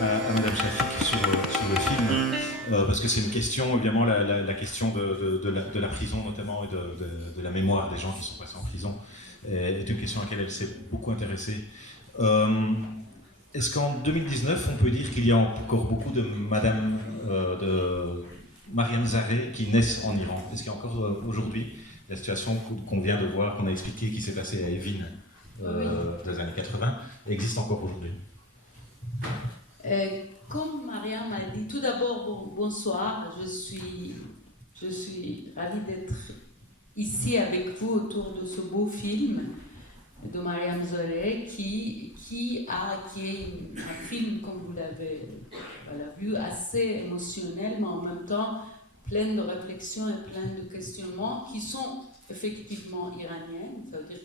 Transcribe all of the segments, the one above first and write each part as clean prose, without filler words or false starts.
à Madame Chafik sur le film, parce que c'est une question, évidemment, la question de la prison notamment et de la mémoire des gens qui sont passés en prison est une question à laquelle elle s'est beaucoup intéressée. Est-ce qu'en 2019, on peut dire qu'il y a encore beaucoup de Madame, de Mariam Zareh qui naissent en Iran? Est-ce qu'il y a encore aujourd'hui la situation qu'on vient de voir, qu'on a expliqué, qui s'est passée à Evin des années 80, existe encore aujourd'hui? Comme Mariam a dit, tout d'abord, bonsoir. Je suis ravie d'être ici avec vous autour de ce beau film de Mariam Zareh qui est un film, comme vous l'avez vu, assez émotionnel, mais en même temps plein de réflexions et plein de questionnements qui sont effectivement iraniennes, ça veut dire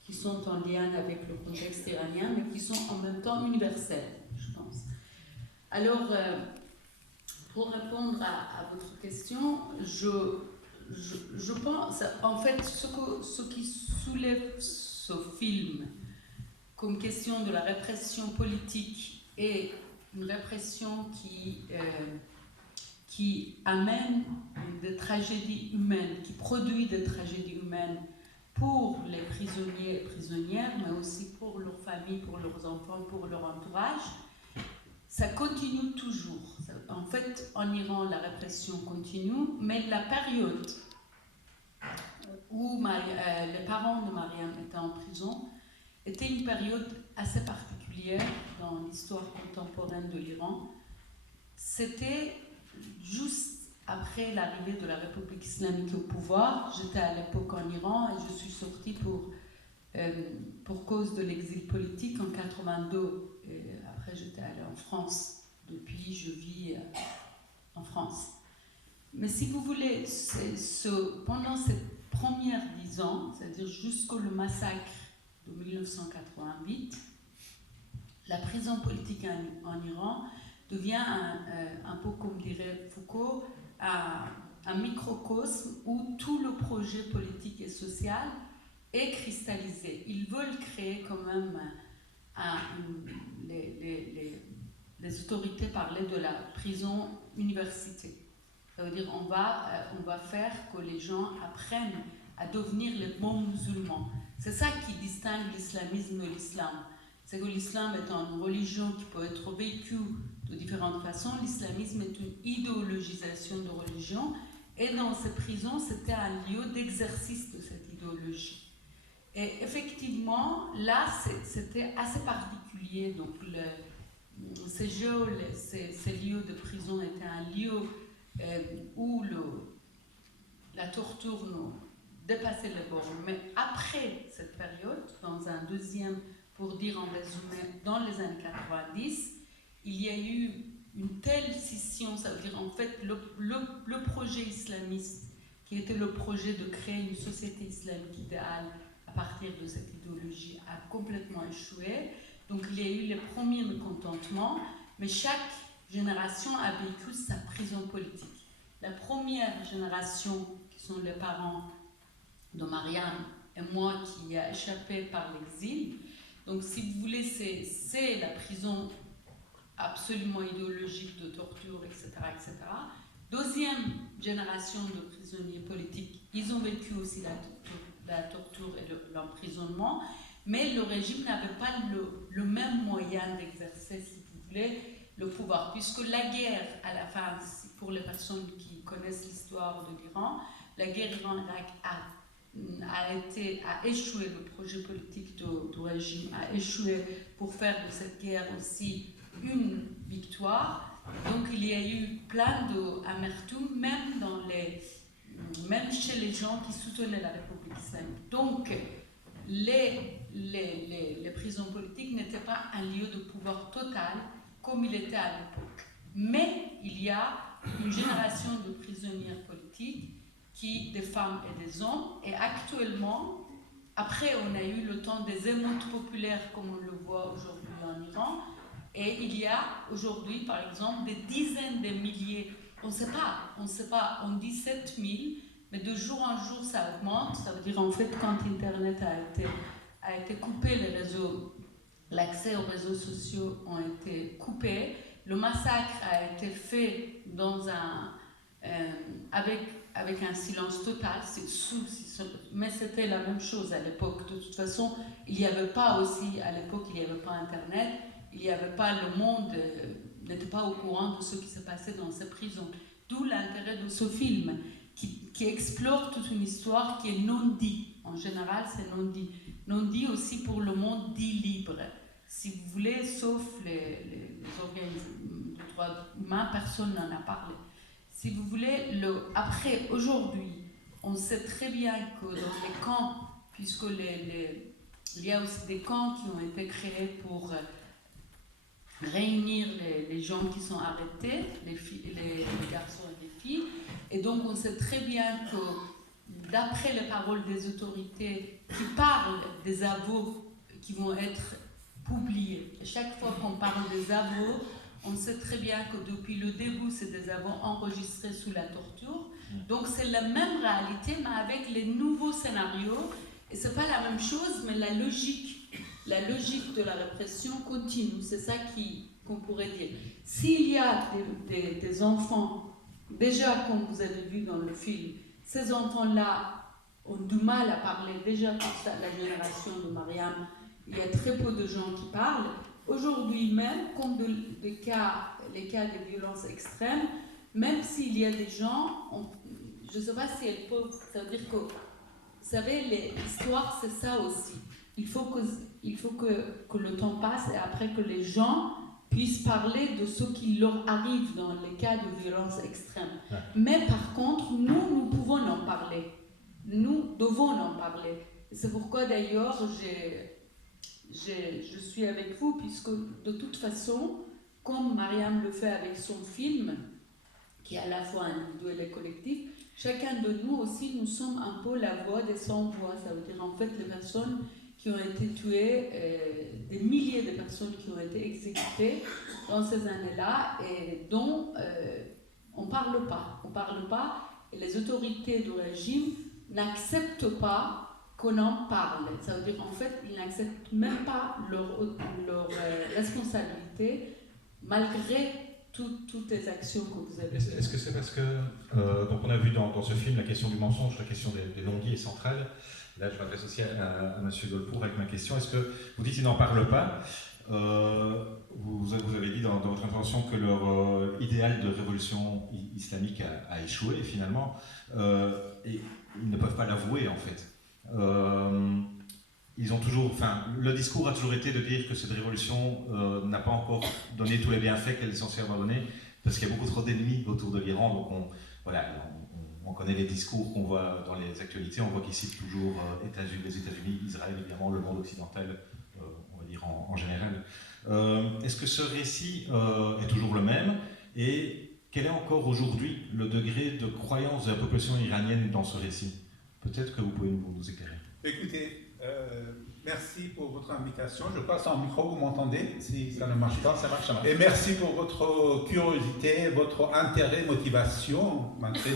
qui sont en lien avec le contexte iranien, mais qui sont en même temps universelles, je pense. Alors, pour répondre à votre question, je pense, en fait, ce qui soulève ce film comme question de la répression politique et une répression qui amène des tragédies humaines, qui produit des tragédies humaines pour les prisonniers et prisonnières, mais aussi pour leurs familles, pour leurs enfants, pour leur entourage, ça continue toujours. En fait, en Iran, la répression continue, mais la période où les parents de Mariam étaient en prison était une période assez particulière dans l'histoire contemporaine de l'Iran. C'était juste après l'arrivée de la République islamique au pouvoir. J'étais à l'époque en Iran et je suis sortie pour cause de l'exil politique en 82. Et après, j'étais allée en France. Depuis, je vis en France. Mais si vous voulez, pendant ces premières 10 ans, c'est-à-dire jusqu'au massacre de 1988, la prison politique en Iran devient un peu comme dirait Foucault, un microcosme où tout le projet politique et social est cristallisé. Ils veulent créer quand même les autorités parlaient de la prison université. Ça veut dire on va faire que les gens apprennent à devenir les bons musulmans. C'est ça qui distingue l'islamisme de l'islam. C'est que l'islam est une religion qui peut être vécue de différentes façons. L'islamisme est une idéologisation de religion. Et dans ces prisons, c'était un lieu d'exercice de cette idéologie. Et effectivement, là, c'était assez particulier. Donc, ces lieux de prison étaient un lieu où la torture nous dépassait les bornes. Mais après cette période, dans un deuxième, pour dire en résumé, dans les années 90, il y a eu une telle scission, ça veut dire en fait le projet islamiste, qui était le projet de créer une société islamique idéale à partir de cette idéologie, a complètement échoué. Donc il y a eu les premiers mécontentements, mais chaque génération a vécu sa prison politique. La première génération, qui sont les parents de Mariam et moi qui a échappé par l'exil, donc si vous voulez, c'est la prison absolument idéologique de torture, etc., etc. Deuxième génération de prisonniers politiques, ils ont vécu aussi la torture et l'emprisonnement, mais le régime n'avait pas le même moyen d'exercer, si vous voulez, le pouvoir, puisque la guerre, à la fin, pour les personnes qui connaissent l'histoire de l'Iran, la guerre Iran-Irak a échoué, le projet politique du régime a échoué pour faire de cette guerre aussi une victoire. Donc il y a eu plein d'amertume, même chez les gens qui soutenaient la République islamique. Donc les prisons politiques n'étaient pas un lieu de pouvoir total comme il était à l'époque. Mais il y a une génération de prisonnières politiques, des femmes et des hommes, et actuellement, après on a eu le temps des émeutes populaires comme on le voit aujourd'hui en Iran, et il y a aujourd'hui par exemple des dizaines de milliers, on ne sait pas, on dit 7000, mais de jour en jour ça augmente. Ça veut dire en fait quand Internet a été coupé, l'accès aux réseaux sociaux ont été coupés, le massacre a été fait avec un silence total, mais c'était la même chose à l'époque. De toute façon, il n'y avait pas aussi, à l'époque, il n'y avait pas Internet, il n'y avait pas, le monde n'était pas au courant de ce qui se passait dans ces prisons. D'où l'intérêt de ce film, qui explore toute une histoire qui est non dit. En général, c'est non dit. Non dit aussi pour le monde dit libre. Si vous voulez, sauf les organismes de droits humains, personne n'en a parlé. Si vous voulez, après, aujourd'hui, on sait très bien que dans les camps, puisque il y a aussi des camps qui ont été créés pour réunir les gens qui sont arrêtés, les garçons et les filles, et donc on sait très bien que, d'après les paroles des autorités qui parlent des aveux qui vont être publiés, chaque fois qu'on parle des aveux, on sait très bien que depuis le début, c'est des aveux enregistrés sous la torture. Donc c'est la même réalité, mais avec les nouveaux scénarios. Et c'est pas la même chose, mais la logique de la répression continue. C'est ça qu'on pourrait dire. S'il y a des enfants, déjà comme vous avez vu dans le film, ces enfants-là ont du mal à parler. Déjà pour ça, la génération de Mariam, il y a très peu de gens qui parlent. Aujourd'hui même, comme les cas de violence extrême, même s'il y a des gens, je ne sais pas si elles peuvent, ça veut dire que, vous savez, l'histoire c'est ça aussi. Il faut que le temps passe et après que les gens puissent parler de ce qui leur arrive dans les cas de violence extrême. Ouais. Mais par contre, nous pouvons en parler. Nous devons en parler. C'est pourquoi d'ailleurs, je suis avec vous, puisque de toute façon, comme Mariam le fait avec son film, qui est à la fois individuel et collectif, chacun de nous aussi, nous sommes un peu la voix des sans-voix. Ça veut dire en fait les personnes qui ont été tuées, des milliers de personnes qui ont été exécutées dans ces années-là et dont on ne parle pas. On ne parle pas et les autorités du régime n'acceptent pas qu'on en parle. Ça veut dire en fait ils n'acceptent même pas leur responsabilité malgré toutes les actions que vous avez faites. Est-ce que c'est parce que, donc on a vu dans ce film la question du mensonge, la question des non-dits est centrale. Là, je m'adresse aussi à M. Dolpour avec ma question. Est-ce que vous dites qu'ils n'en parlent pas vous avez dit dans votre intervention que leur idéal de révolution islamique a échoué finalement, et ils ne peuvent pas l'avouer en fait. Ils ont toujours, le discours a toujours été de dire que cette révolution n'a pas encore donné tous les bienfaits qu'elle est censée avoir donné, parce qu'il y a beaucoup trop d'ennemis autour de l'Iran. Donc on connaît les discours qu'on voit dans les actualités. On voit qu'ils citent toujours les États-Unis, Israël, évidemment, le monde occidental, on va dire en général. Est-ce que ce récit est toujours le même? Et quel est encore aujourd'hui le degré de croyance de la population iranienne dans ce récit? Peut-être que vous pouvez nous éclairer. Écoutez, merci pour votre invitation. Je passe en micro, vous m'entendez? Si ça ne marche pas, ça marche. Et merci pour votre curiosité, votre intérêt, motivation, malgré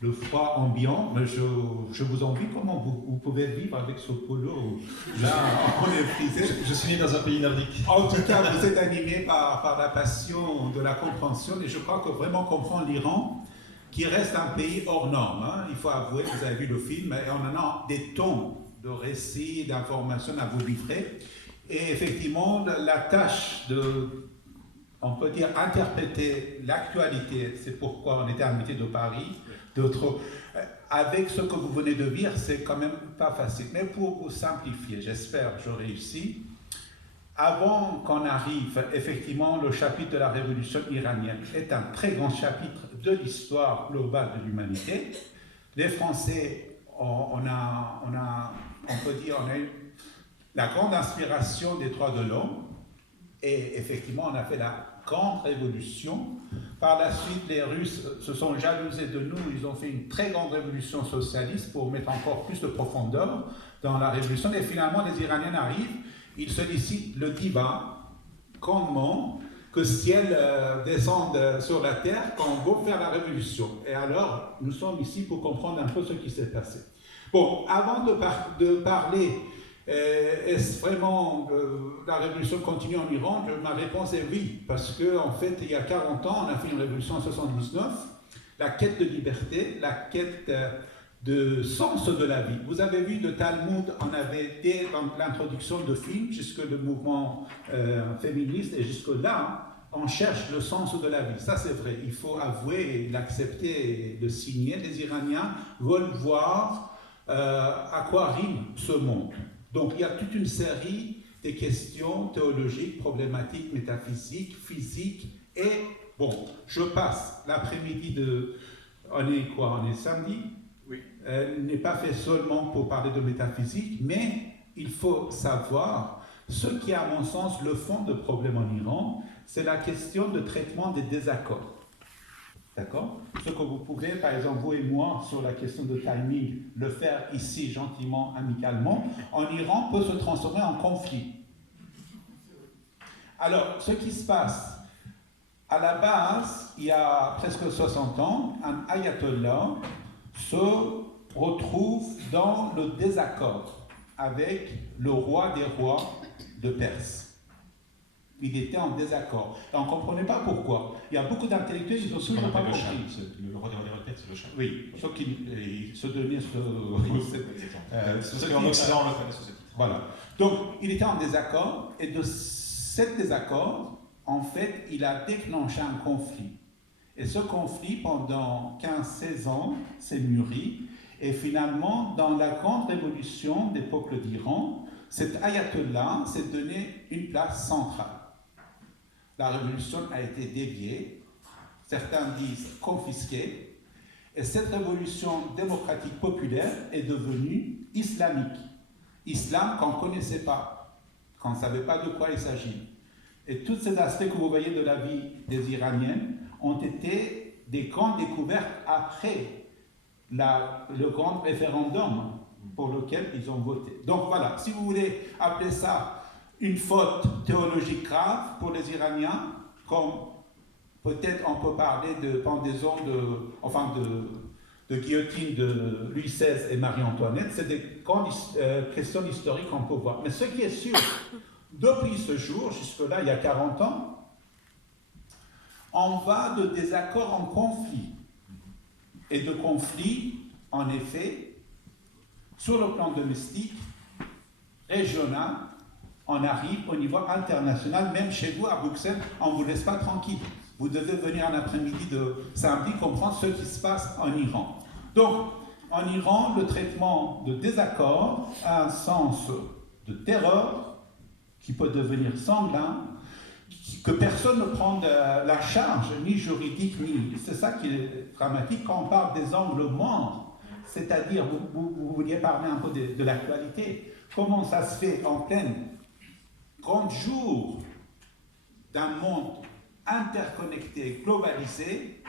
le froid ambiant. Mais je vous envie comment vous pouvez vivre avec ce polo. Là, on est frisé. Je suis né dans un pays nordique. En tout cas, vous êtes animé par la passion de la compréhension. Et je crois que vraiment comprendre l'Iran, qui reste un pays hors norme. Hein. Il faut avouer, vous avez vu le film, et on en a des tons de récits, d'informations à vous livrer. Et effectivement, la tâche de, on peut dire, interpréter l'actualité, c'est pourquoi on était invité de Paris, avec ce que vous venez de dire, c'est quand même pas facile. Mais pour vous simplifier, j'espère que je réussis. Avant qu'on arrive, effectivement, le chapitre de la révolution iranienne est un très grand chapitre de l'histoire globale de l'humanité. Les Français, on peut dire, on a eu la grande inspiration des droits de l'homme, et effectivement, on a fait la grande révolution. Par la suite, les Russes se sont jalousés de nous, ils ont fait une très grande révolution socialiste pour mettre encore plus de profondeur dans la révolution, et finalement, les Iraniens arrivent. Ils sollicitent le divin grandement, que le ciel descende sur la terre quand on veut faire la révolution. Et alors, nous sommes ici pour comprendre un peu ce qui s'est passé. Bon, avant de parler Est-ce vraiment la révolution continue en Iran? Ma réponse est oui, parce qu'en fait, il y a 40 ans, on a fait une révolution en 79, la quête de liberté, la quête de sens de la vie. Vous avez vu, de Talmud, on avait dès l'introduction de films, jusque le mouvement féministe, et jusque là, on cherche le sens de la vie. Ça, c'est vrai. Il faut avouer, l'accepter et le signer. Les Iraniens veulent voir à quoi rime ce monde. Donc, il y a toute une série de questions théologiques, problématiques, métaphysiques, physiques. Et, bon, je passe l'après-midi de... On est quoi? On est samedi? Oui. N'est pas fait seulement pour parler de métaphysique, mais il faut savoir ce qui est, à mon sens, le fond de problème en Iran, c'est la question de traitement des désaccords. D'accord? Ce que vous pouvez, par exemple, vous et moi, sur la question de timing, le faire ici, gentiment, amicalement, en Iran peut se transformer en conflit. Alors, ce qui se passe, à la base, il y a presque 60 ans, un ayatollah se retrouve dans le désaccord avec le roi des rois de Perse. Il était en désaccord. Et on ne comprenait pas pourquoi. Il y a beaucoup d'intellectuels qui ne sont toujours pas compris. Le roi des rois de Perse, c'est le chat. Oui, ceux qui se donnaient c'est parce qu'en Occident, on le connaît sous ce titre. Voilà. Donc, il était en désaccord, et de cet désaccord, en fait, il a déclenché un conflit. Et ce conflit, pendant 15-16 ans, s'est mûri. Et finalement, dans la grande révolution des peuples d'Iran, cet ayatollah s'est donné une place centrale. La révolution a été déviée, certains disent confisquée, et cette révolution démocratique populaire est devenue islamique. Islam qu'on ne connaissait pas, qu'on ne savait pas de quoi il s'agit. Et tous ces aspects que vous voyez de la vie des Iraniennes ont été des grandes découvertes après le grand référendum pour lequel ils ont voté. Donc voilà, si vous voulez appeler ça une faute théologique grave pour les Iraniens, comme peut-être on peut parler de pendaison de guillotine de Louis XVI et Marie-Antoinette, c'est des grandes questions historiques qu'on peut voir. Mais ce qui est sûr, depuis ce jour, jusque-là, il y a 40 ans, on va de désaccord en conflit. Et de conflit, en effet, sur le plan domestique, régional, on arrive au niveau international, même chez vous à Bruxelles, on ne vous laisse pas tranquille. Vous devez venir un après-midi de samedi comprendre ce qui se passe en Iran. Donc, en Iran, le traitement de désaccord a un sens de terreur qui peut devenir sanglant, que personne ne prend la charge, ni juridique, ni... C'est ça qui est dramatique quand on parle des angles morts. C'est-à-dire, vous vouliez parler un peu de l'actualité. Comment ça se fait en plein grand jour d'un monde interconnecté, globalisé,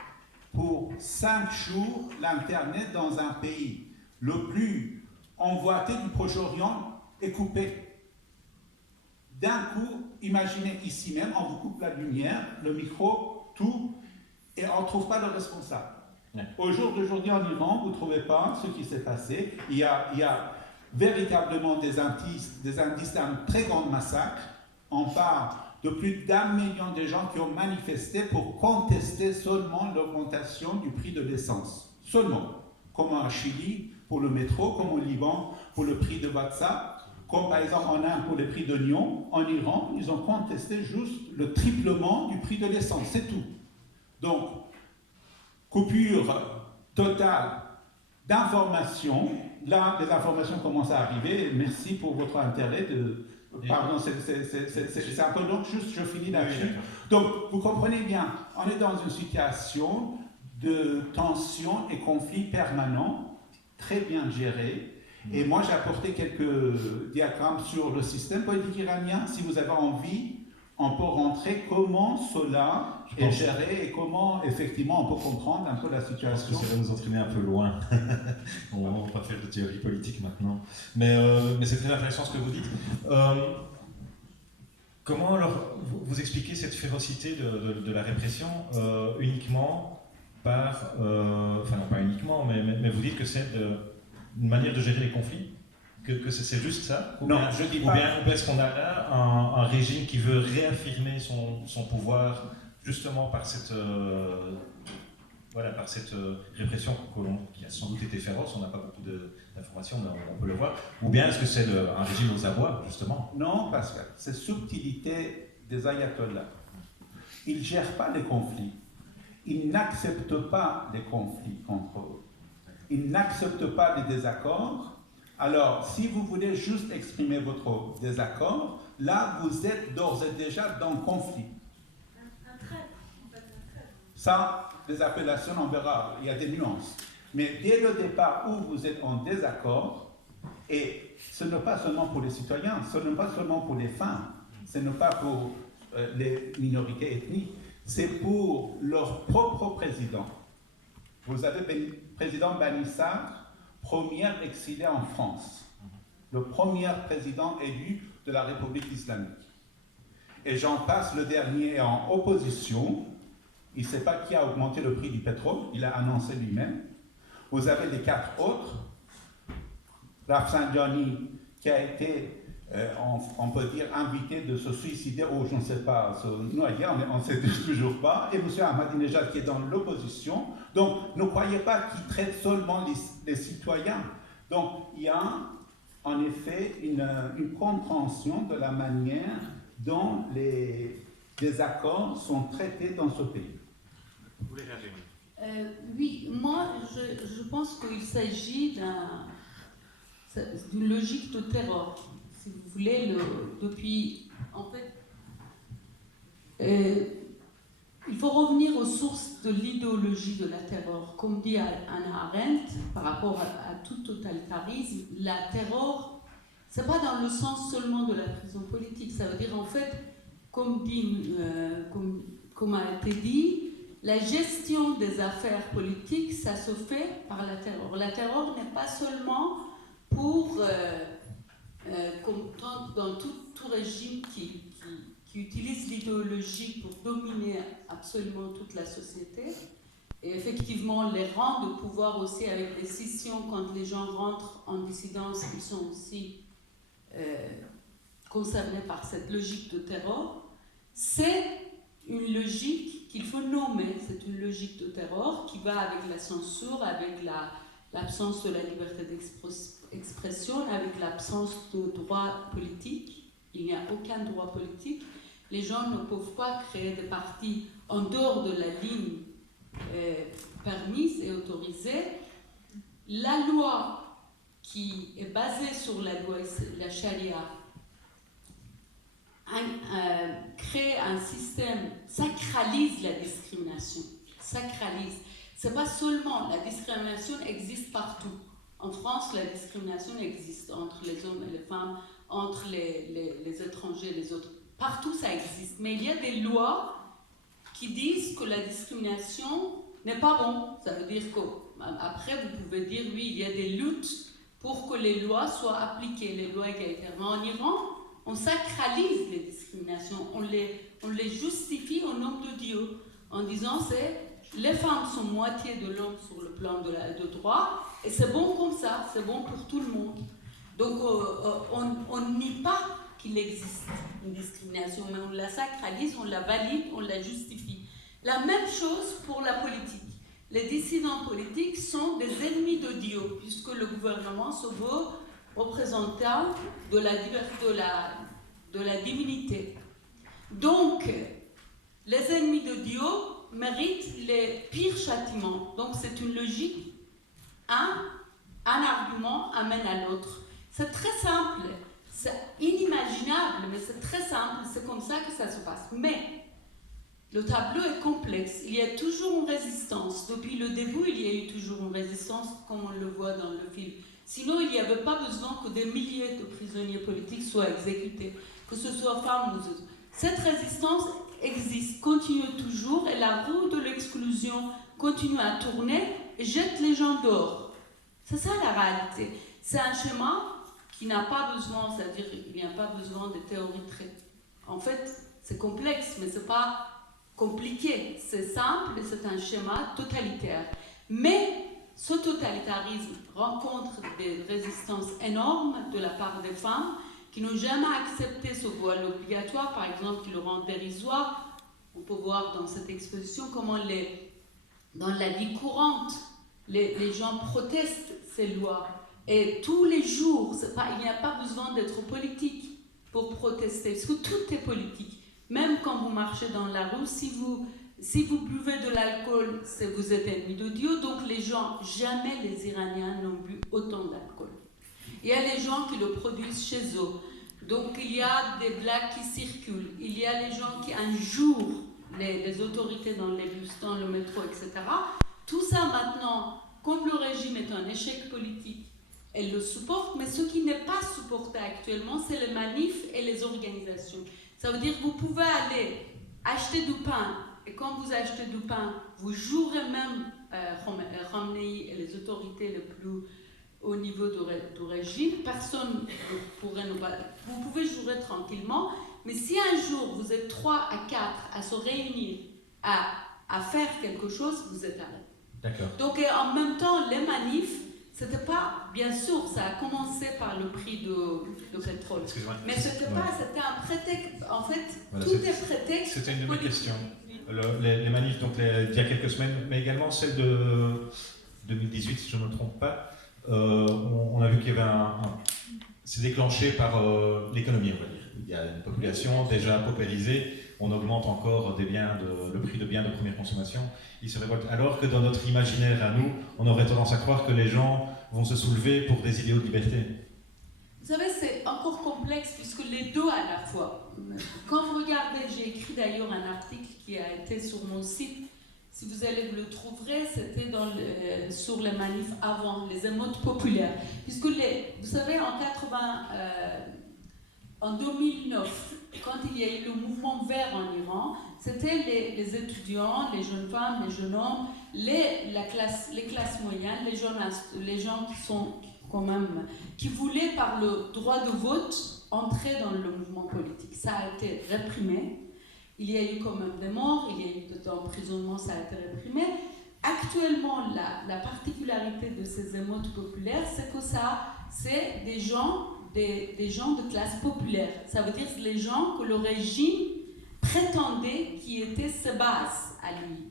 pour 5 jours, l'Internet dans un pays le plus emboîté du Proche-Orient est coupé. D'un coup, imaginez ici même, on vous coupe la lumière, le micro, tout, et on ne trouve pas le responsable. Ouais. Au jour d'aujourd'hui en Iran, vous ne trouvez pas ce qui s'est passé. Il y a véritablement des indices d'un très grand massacre. On parle de plus d'1 million de gens qui ont manifesté pour contester seulement l'augmentation du prix de l'essence. Seulement. Comme en Chili pour le métro, comme au Liban pour le prix de WhatsApp, comme par exemple en Inde pour les prix d'oignons. En Iran, ils ont contesté juste le triplement du prix de l'essence, c'est tout. Donc, coupure totale d'informations. Là, les informations commencent à arriver. Merci pour votre intérêt. Pardon, c'est un peu long, juste je finis là-dessus. Oui, donc, vous comprenez bien, on est dans une situation de tension et conflit permanent, très bien géré. Et moi, j'ai apporté quelques diagrammes sur le système politique iranien. Si vous avez envie, on peut rentrer comment cela est géré et comment, effectivement, on peut comprendre un peu la situation. Je pense que ça va nous entraîner un peu loin. On ne va pas faire de théorie politique maintenant. Mais c'est très intéressant ce que vous dites. Comment alors vous expliquez cette férocité de la répression uniquement par... enfin, non pas uniquement, mais vous dites que c'est une manière de gérer les conflits, que c'est juste ça? Non, je dis pas. Ou bien est-ce qu'on a là un régime qui veut réaffirmer son pouvoir justement par cette, par cette répression qui a sans doute été féroce, on n'a pas beaucoup d'informations, mais on peut le voir. Ou bien est-ce que c'est un régime aux abois, justement? Non, parce que c'est subtilité des ayatollahs. Ils ne gèrent pas les conflits. Ils n'acceptent pas les conflits entre eux. Ils n'acceptent pas les désaccords. Alors, si vous voulez juste exprimer votre désaccord, là, vous êtes d'ores et déjà dans le conflit. Un traître, en fait, un traître. Ça, les appellations, on verra, il y a des nuances. Mais dès le départ où vous êtes en désaccord, et ce n'est pas seulement pour les citoyens, ce n'est pas seulement pour les femmes, ce n'est pas pour les minorités ethniques, c'est pour leur propre président. Vous avez le président Bani Sadr, premier exilé en France, le premier président élu de la République islamique. Et j'en passe, le dernier en opposition. Il ne sait pas qui a augmenté le prix du pétrole, il a annoncé lui-même. Vous avez les 4 autres. Rafsanjani, qui a été, on peut dire, invité de se suicider ou je ne sais pas, se noyer, on ne sait toujours pas. Et M. Ahmadinejad qui est dans l'opposition. Donc, ne croyez pas qu'il traite seulement les citoyens. Donc, il y a en effet une compréhension de la manière dont les accords sont traités dans ce pays. Vous voulez réagir? Oui, moi, je pense qu'il s'agit d'une logique de terror. Si vous voulez, depuis... En fait, il faut revenir aux sources de l'idéologie de la terreur. Comme dit Hannah Arendt, par rapport à tout totalitarisme, la terreur, c'est pas dans le sens seulement de la prison politique. Ça veut dire, en fait, comme a été dit, la gestion des affaires politiques, ça se fait par la terreur. La terreur n'est pas seulement pour, comme dans tout régime qui utilise l'idéologie pour dominer absolument toute la société, et effectivement les rangs de pouvoir aussi avec les scissions, quand les gens rentrent en dissidence, ils sont aussi concernés par cette logique de terror. C'est une logique qu'il faut nommer, c'est une logique de terror qui va avec la censure, avec l'absence de la liberté d'expression, avec l'absence de droit politique. Il n'y a aucun droit politique. Les gens ne peuvent pas créer des partis en dehors de la ligne permise et autorisée. La loi qui est basée sur la charia crée un système, sacralise la discrimination. Sacralise. C'est pas seulement, la discrimination existe partout. En France, la discrimination existe entre les hommes et les femmes, entre les étrangers et les autres. Partout, ça existe. Mais il y a des lois qui disent que la discrimination n'est pas bon. Ça veut dire qu'après, vous pouvez dire, oui, il y a des luttes pour que les lois soient appliquées, les lois égalitaires. Mais en Iran, on sacralise les discriminations, on les justifie au nom de Dieu, en disant les femmes sont moitié de l'homme sur le plan de droit, et c'est bon comme ça, c'est bon pour tout le monde. Donc on ne nie pas qu'il existe une discrimination, mais on la sacralise, on la valide, on la justifie. La même chose pour la politique. Les dissidents politiques sont des ennemis de Dieu, puisque le gouvernement se veut représentant de la divinité. Donc, les ennemis de Dieu méritent les pires châtiments. Donc, c'est une logique. Un argument amène à l'autre. C'est très simple. C'est inimaginable, mais c'est très simple. C'est comme ça que ça se passe. Mais le tableau est complexe. Il y a toujours une résistance. Depuis le début, il y a eu toujours une résistance, comme on le voit dans le film. Sinon, il n'y avait pas besoin que des milliers de prisonniers politiques soient exécutés, que ce soit femmes ou autres. Cette résistance existe, continue toujours, et la roue de l'exclusion continue à tourner et jette les gens dehors. C'est ça la réalité. C'est un schéma qui n'a pas besoin, c'est-à-dire qu'il n'y a pas besoin de théorie très... En fait, c'est complexe, mais ce n'est pas compliqué. C'est simple et c'est un schéma totalitaire. Mais ce totalitarisme rencontre des résistances énormes de la part des femmes qui n'ont jamais accepté ce voile obligatoire, par exemple, qui le rend dérisoire. On peut voir dans cette exposition comment dans la vie courante, les gens protestent ces lois. Et tous les jours, il n'y a pas besoin d'être politique pour protester, parce que tout est politique. Même quand vous marchez dans la rue, si vous buvez de l'alcool, vous êtes ennemi de Dieu. Donc les gens, jamais les Iraniens n'ont bu autant d'alcool. Il y a les gens qui le produisent chez eux. Donc il y a des blagues qui circulent. Il y a les gens qui un jour, les autorités dans les bus, dans le métro, etc. Tout ça maintenant, comme le régime est un échec politique, elle le supporte, mais ce qui n'est pas supporté actuellement, c'est les manifs et les organisations. Ça veut dire que vous pouvez aller acheter du pain, et quand vous achetez du pain, vous jouerez même Khamenei et les autorités les plus au niveau du régime. Personne ne pourrait nous battre. Vous pouvez jouer tranquillement, mais si un jour vous êtes 3 à 4 à se réunir, à faire quelque chose, vous êtes arrêté. D'accord. Donc en même temps, les manifs, c'était pas, bien sûr, ça a commencé par le prix de pétrole. Mais c'était un prétexte. En fait, voilà, tout est prétexte. C'était une de mes questions. Les manifs, donc il y a quelques semaines, mais également celle de 2018, si je ne me trompe pas. On a vu qu'il y avait c'est déclenché par l'économie, on va dire. Il y a une population déjà paupérisée, on augmente encore le prix de biens de première consommation, ils se révoltent. Alors que dans notre imaginaire à nous, on aurait tendance à croire que les gens vont se soulever pour des idéaux de liberté. Vous savez, c'est encore complexe puisque les deux à la fois. Quand vous regardez, j'ai écrit d'ailleurs un article qui a été sur mon site. Si vous allez, vous le trouverez, c'était sur les manifs avant, les émeutes populaires. Puisque, vous savez, en 2009, quand il y a eu le mouvement vert en Iran, c'était les étudiants, les jeunes femmes, les jeunes hommes, les classes moyennes, les gens qui sont quand même, qui voulaient par le droit de vote entrer dans le mouvement politique. Ça a été réprimé. Il y a eu quand même des morts, il y a eu des emprisonnements, ça a été réprimé. Actuellement, la particularité de ces émeutes populaires, c'est que c'est des gens de classe populaire. Ça veut dire les gens que le régime prétendait qui étaient ses bases à lui.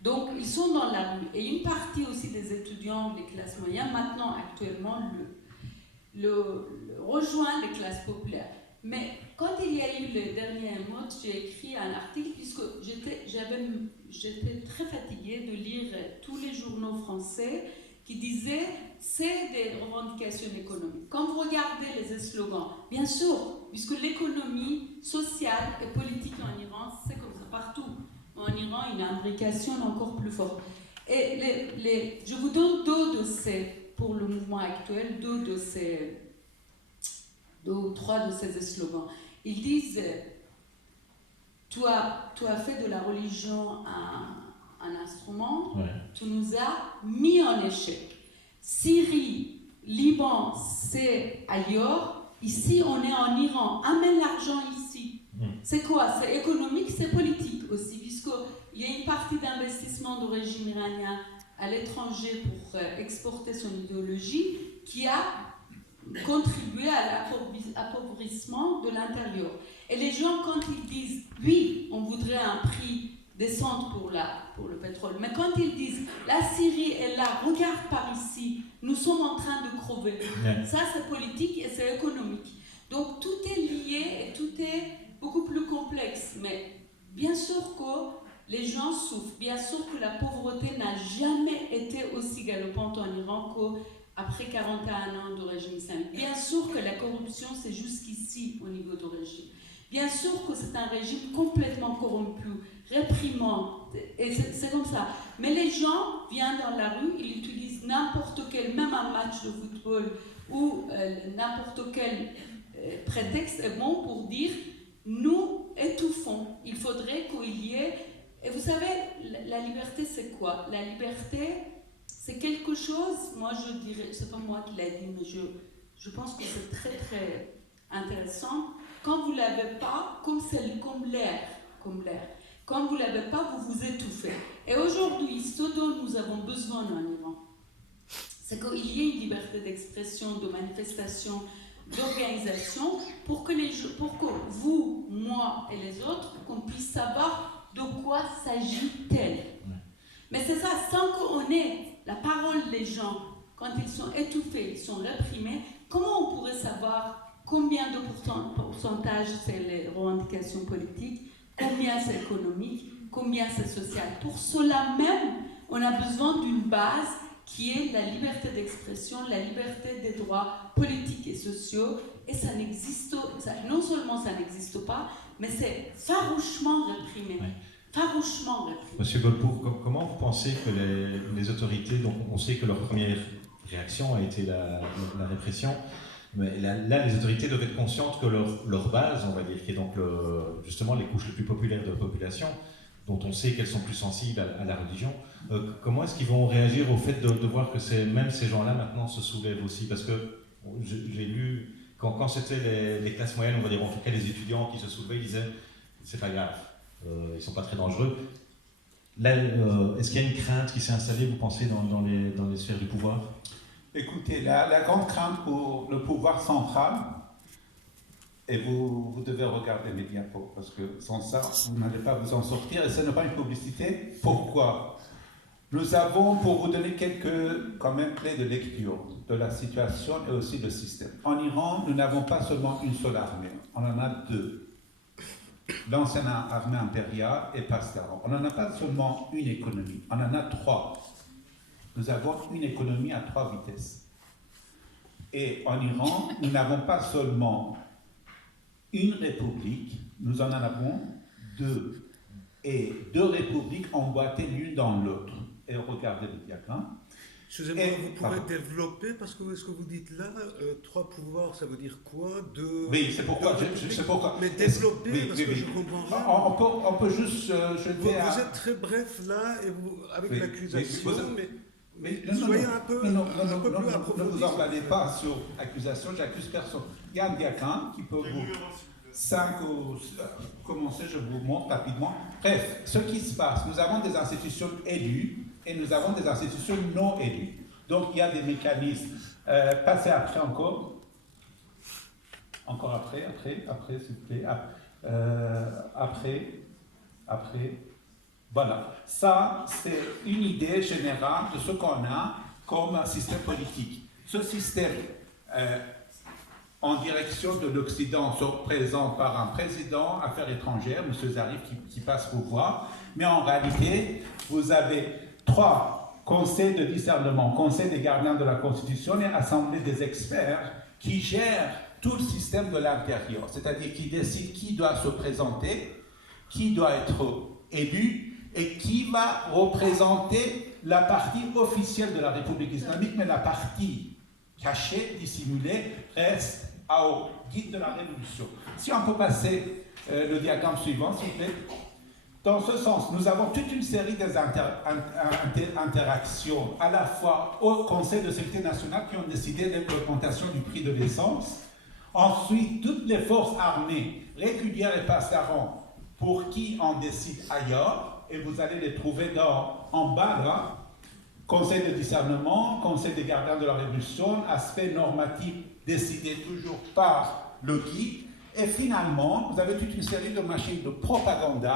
Donc, ils sont dans la rue. Et une partie aussi des étudiants des classes moyennes, maintenant, actuellement, rejoignent les classes populaires. Mais quand il y a eu les dernières émeutes, j'ai écrit un article puisque j'étais très fatiguée de lire tous les journaux français qui disaient c'est des revendications économiques. Quand vous regardez les slogans, bien sûr, puisque l'économie sociale et politique en Iran, c'est comme ça partout. En Iran, il y a une imbrication encore plus forte. Et je vous donne pour le mouvement actuel, deux ou trois de ces slogans. Ils disent tu as fait de la religion un instrument, ouais. Tu nous as mis en échec. Syrie, Liban, c'est ailleurs. Ici, on est en Iran. Amène l'argent ici. C'est quoi? C'est économique, c'est politique aussi, puisqu'il y a une partie d'investissement du régime iranien à l'étranger pour exporter son idéologie qui a contribué à l'appauvrissement de l'intérieur. Et les gens, quand ils disent « oui, on voudrait un prix descendre pour le pétrole », mais quand ils disent « la Syrie est là, regarde par ici, nous sommes en train de crever », ça c'est politique et c'est économique. Donc tout est lié et tout est beaucoup plus complexe. Mais bien sûr que les gens souffrent, bien sûr que la pauvreté n'a jamais été aussi galopante en Iran qu'après 41 ans de régime islamique. Bien sûr que la corruption, c'est jusqu'ici au niveau du régime. Bien sûr que c'est un régime complètement corrompu, réprimant, et c'est comme ça. Mais les gens viennent dans la rue, ils utilisent n'importe quel, même un match de football ou n'importe quel prétexte est bon pour dire « nous étouffons, il faudrait qu'il y ait… » Et vous savez, la liberté, c'est quoi? La liberté, c'est quelque chose, moi je dirais, c'est pas moi qui l'ai dit, mais je pense que c'est très très intéressant. Quand vous ne l'avez pas, comme l'air. Quand vous ne l'avez pas, vous vous étouffez. Et aujourd'hui, ce dont nous avons besoin en Iran, c'est qu'il y ait une liberté d'expression, de manifestation, d'organisation, pour que vous, moi et les autres, qu'on puisse savoir de quoi s'agit-il. Mais c'est ça, sans qu'on ait la parole des gens, quand ils sont étouffés, ils sont réprimés, comment on pourrait savoir combien de pourcentage c'est les revendications politiques, combien c'est économique, combien c'est social. Pour cela même, on a besoin d'une base qui est la liberté d'expression, la liberté des droits politiques et sociaux, et ça n'existe, non seulement ça n'existe pas, mais c'est farouchement réprimé. Oui. Farouchement réprimé. Monsieur Golpour, comment vous pensez que les autorités, donc on sait que leur première réaction a été la répression, mais là, les autorités doivent être conscientes que leur base, on va dire, qui est donc justement les couches les plus populaires de la population, dont on sait qu'elles sont plus sensibles à la religion, comment est-ce qu'ils vont réagir au fait de voir que même ces gens-là maintenant se soulèvent aussi? Parce que j'ai lu, quand c'était les classes moyennes, on va dire en tout cas les étudiants qui se soulevaient, ils disaient c'est pas grave, ils ne sont pas très dangereux. Là, est-ce qu'il y a une crainte qui s'est installée, vous pensez, dans les sphères du pouvoir? Écoutez, la grande crainte pour le pouvoir central, et vous devez regarder mes diapos, parce que sans ça, vous n'allez pas vous en sortir, et ce n'est pas une publicité. Pourquoi? Nous avons, pour vous donner quelques quand même clés de lecture de la situation et aussi le système. En Iran, nous n'avons pas seulement une seule armée, on en a deux. L'ancienne armée impériale et Pasdaran. On n'en a pas seulement une économie, on en a trois. Nous avons une économie à 3 vitesses. Et en Iran, nous n'avons pas seulement une république, nous en avons deux. Et deux républiques emboîtées l'une dans l'autre. Et regardez le diagramme. Excusez-moi, vous pouvez développer, parce que ce que vous dites là, 3 pouvoirs, ça veut dire quoi? Oui, c'est pourquoi. Mais développer, oui, parce que je comprends rien. On peut juste Vous êtes très bref là, et avec l'accusation, mais soyez un peu plus approfondi. Ne vous emballez pas sur l'accusation, j'accuse personne. Il y a un diagramme qui peut vous... 5 ou... Commencez, je vous montre rapidement. Bref, ce qui se passe, nous avons des institutions élues et nous avons des institutions non élues. Donc, il y a des mécanismes. Passez après encore. Encore après, s'il vous plaît. Après. Voilà. Ça, c'est une idée générale de ce qu'on a comme un système politique. Ce système, en direction de l'Occident, se représente par un président affaires étrangères, M. Zarif, qui passe pouvoir. Mais en réalité, vous avez 3 conseils de discernement, conseil des gardiens de la Constitution et assemblée des experts qui gèrent tout le système de l'intérieur, c'est-à-dire qui décident qui doit se présenter, qui doit être élu et qui va représenter la partie officielle de la République islamique, mais la partie cachée, dissimulée, reste au guide de la Révolution. Si on peut passer le diagramme suivant, s'il vous plaît. Dans ce sens, nous avons toute une série d'interactions, à la fois au Conseil de sécurité nationale qui ont décidé de l'augmentation du prix de l'essence, ensuite toutes les forces armées régulières et Pasdaran pour qui on décide ailleurs, et vous allez les trouver en bas là, Conseil de discernement, Conseil des gardiens de la Révolution, aspect normatif décidé toujours par le guide, et finalement, vous avez toute une série de machines de propagande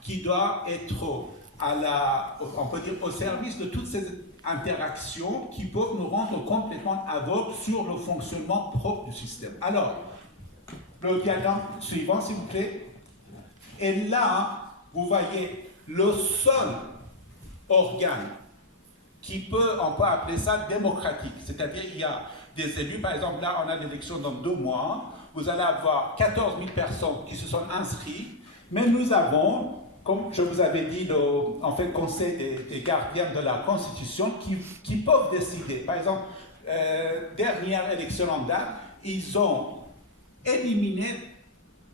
qui doit être on peut dire, au service de toutes ces interactions qui peuvent nous rendre complètement aveugles sur le fonctionnement propre du système. Alors, le diagramme suivant, s'il vous plaît. Et là, vous voyez le seul organe qui peut, on peut appeler ça démocratique, c'est-à-dire il y a des élus, par exemple là on a l'élection dans 2 mois, vous allez avoir 14 000 personnes qui se sont inscrites, mais nous avons, comme je vous avais dit, le conseil des gardiens de la Constitution qui peuvent décider. Par exemple, dernière élection en date, ils ont éliminé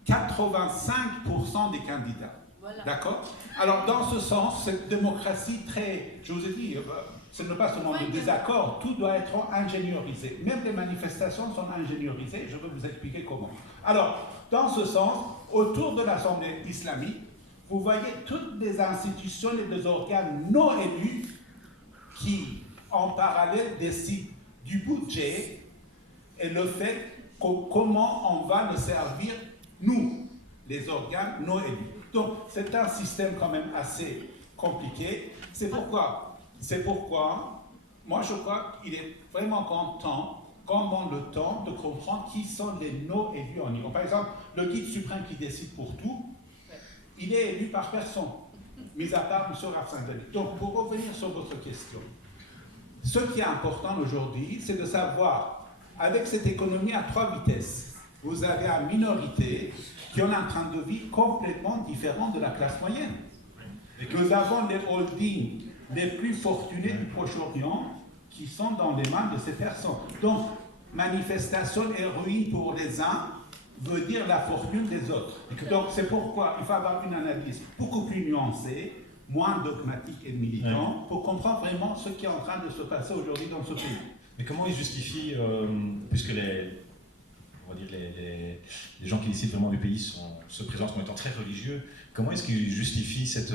85% des candidats. Voilà. D'accord? Alors, dans ce sens, cette démocratie je vous ai dit, ce n'est pas seulement le désaccord, tout doit être ingénierisé. Même les manifestations sont ingénierisées, je vais vous expliquer comment. Alors, dans ce sens, autour de l'Assemblée islamique, vous voyez toutes les institutions et les organes non élus qui en parallèle décident du budget et le fait comment on va le servir, nous, les organes non élus. Donc, c'est un système quand même assez compliqué. C'est pourquoi, moi je crois qu'il est vraiment grand le temps de comprendre qui sont les non élus en Iran. Par exemple, le guide suprême qui décide pour tout, il est élu par personne, mis à part M. Rafsanjani. Donc, pour revenir sur votre question, ce qui est important aujourd'hui, c'est de savoir, avec cette économie à 3 vitesses, vous avez une minorité qui ont un train de vie complètement différent de la classe moyenne. Nous avons les holdings les plus fortunés du Proche-Orient qui sont dans les mains de ces personnes. Donc, manifestation et ruine pour les uns veut dire la fortune des autres. Donc, c'est pourquoi il faut avoir une analyse beaucoup plus nuancée, moins dogmatique et militant, pour comprendre vraiment ce qui est en train de se passer aujourd'hui dans ce pays. Mais comment ils justifient, puisque les gens qui décident vraiment du pays se présentent comme étant très religieux, comment est-ce qu'ils justifient cette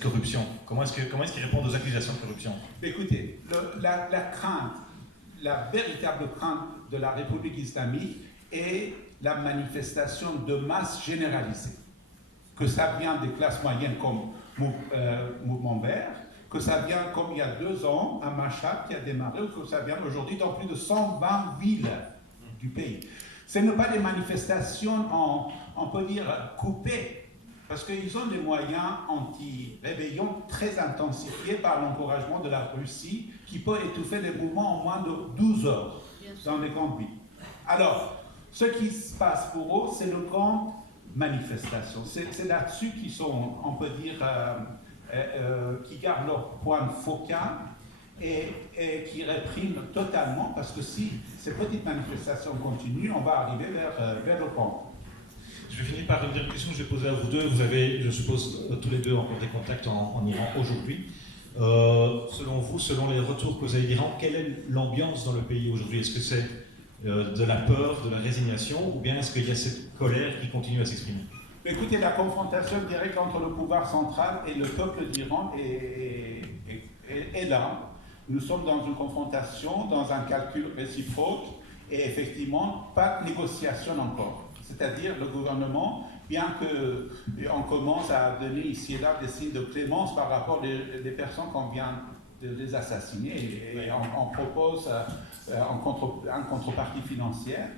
corruption? Comment est-ce qu'ils répondent aux accusations de corruption? Écoutez, la crainte, la véritable crainte de la République islamique est la manifestation de masse généralisée. Que ça vient des classes moyennes comme Mouvement Vert, que ça vient comme il y a 2 ans à Mashhad qui a démarré, ou que ça vient aujourd'hui dans plus de 120 villes du pays. Ce ne sont pas des manifestations, on peut dire, coupées, parce qu'ils ont des moyens anti-rébellion très intensifiés par l'encouragement de la Russie, qui peut étouffer les mouvements en moins de 12 heures dans les grandes villes. Alors, ce qui se passe pour eux, c'est le grand manifestation. C'est là-dessus qu'ils sont, on peut dire, qui gardent leur point focal et qui répriment totalement, parce que si ces petites manifestations continuent, on va arriver vers le pont. Je vais finir par une dernière question que je vais poser à vous deux. Vous avez, je suppose, tous les deux encore des contacts en Iran aujourd'hui. Selon vous, selon les retours que vous avez d'Iran, quelle est l'ambiance dans le pays aujourd'hui? Est-ce que c'est de la peur, de la résignation, ou bien est-ce qu'il y a cette colère qui continue à s'exprimer? Écoutez, la confrontation directe entre le pouvoir central et le peuple d'Iran est là. Nous sommes dans une confrontation, dans un calcul réciproque, et effectivement, pas de négociation encore. C'est-à-dire le gouvernement, bien qu'on commence à donner ici et là des signes de clémence par rapport des personnes qu'on vient de les assassiner, et on propose une contrepartie financière,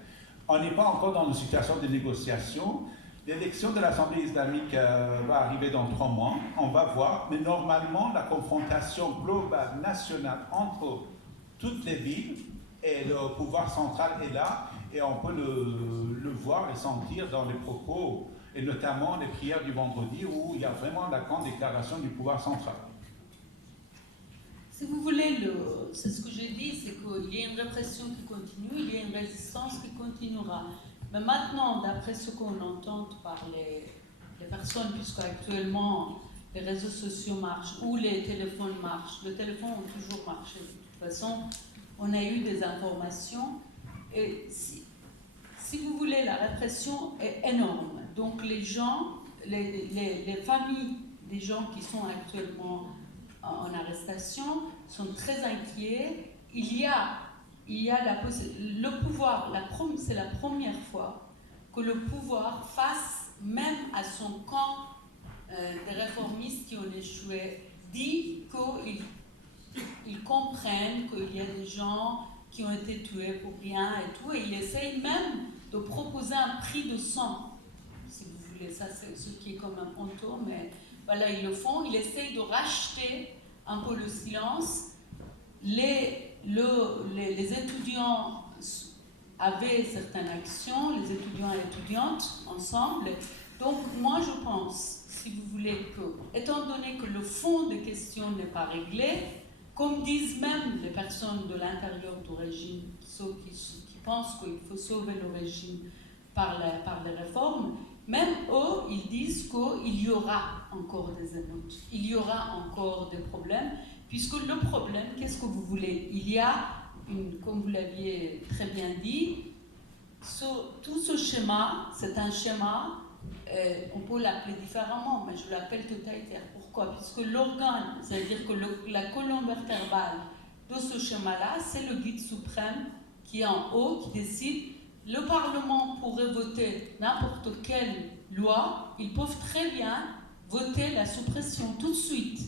on n'est pas encore dans une situation de négociation. L'élection de l'Assemblée islamique va arriver dans 3 mois, on va voir, mais normalement la confrontation globale, nationale entre toutes les villes et le pouvoir central est là, et on peut le voir et sentir dans les propos, et notamment les prières du vendredi où il y a vraiment la grande déclaration du pouvoir central. Si vous voulez, c'est ce que j'ai dit, c'est qu'il y a une répression qui continue, il y a une résistance qui continuera. Mais maintenant, d'après ce qu'on entend par les personnes, puisque actuellement les réseaux sociaux marchent ou les téléphones marchent, le téléphone a toujours marché de toute façon, on a eu des informations, et si vous voulez, la répression est énorme. Donc les gens, les familles des gens qui sont actuellement en arrestation sont très inquiets. Il y a le pouvoir, c'est la première fois que le pouvoir, face même à son camp des réformistes qui ont échoué, dit qu'ils comprennent qu'il y a des gens qui ont été tués pour rien et tout, et il essaye même de proposer un prix de sang, si vous voulez. Ça, c'est ce qui est comme un honteux, mais voilà, ils le font. Ils essayent de racheter un peu le silence. Les étudiants avaient certaines actions, les étudiants et étudiantes ensemble. Donc moi je pense, si vous voulez, que, étant donné que le fond des questions n'est pas réglé, comme disent même les personnes de l'intérieur du régime, ceux qui pensent qu'il faut sauver le régime par les réformes, même eux, ils disent qu'il y aura encore des émeutes, il y aura encore des problèmes, puisque le problème, qu'est-ce que vous voulez? Il y a, comme vous l'aviez très bien dit, tout ce schéma, c'est un schéma, on peut l'appeler différemment, mais je l'appelle totalitaire. Pourquoi? Pourquoi? Puisque l'organe, c'est-à-dire que la colonne vertébrale de ce schéma-là, c'est le guide suprême qui est en haut, qui décide. Le Parlement pourrait voter n'importe quelle loi, ils peuvent très bien voter la suppression tout de suite.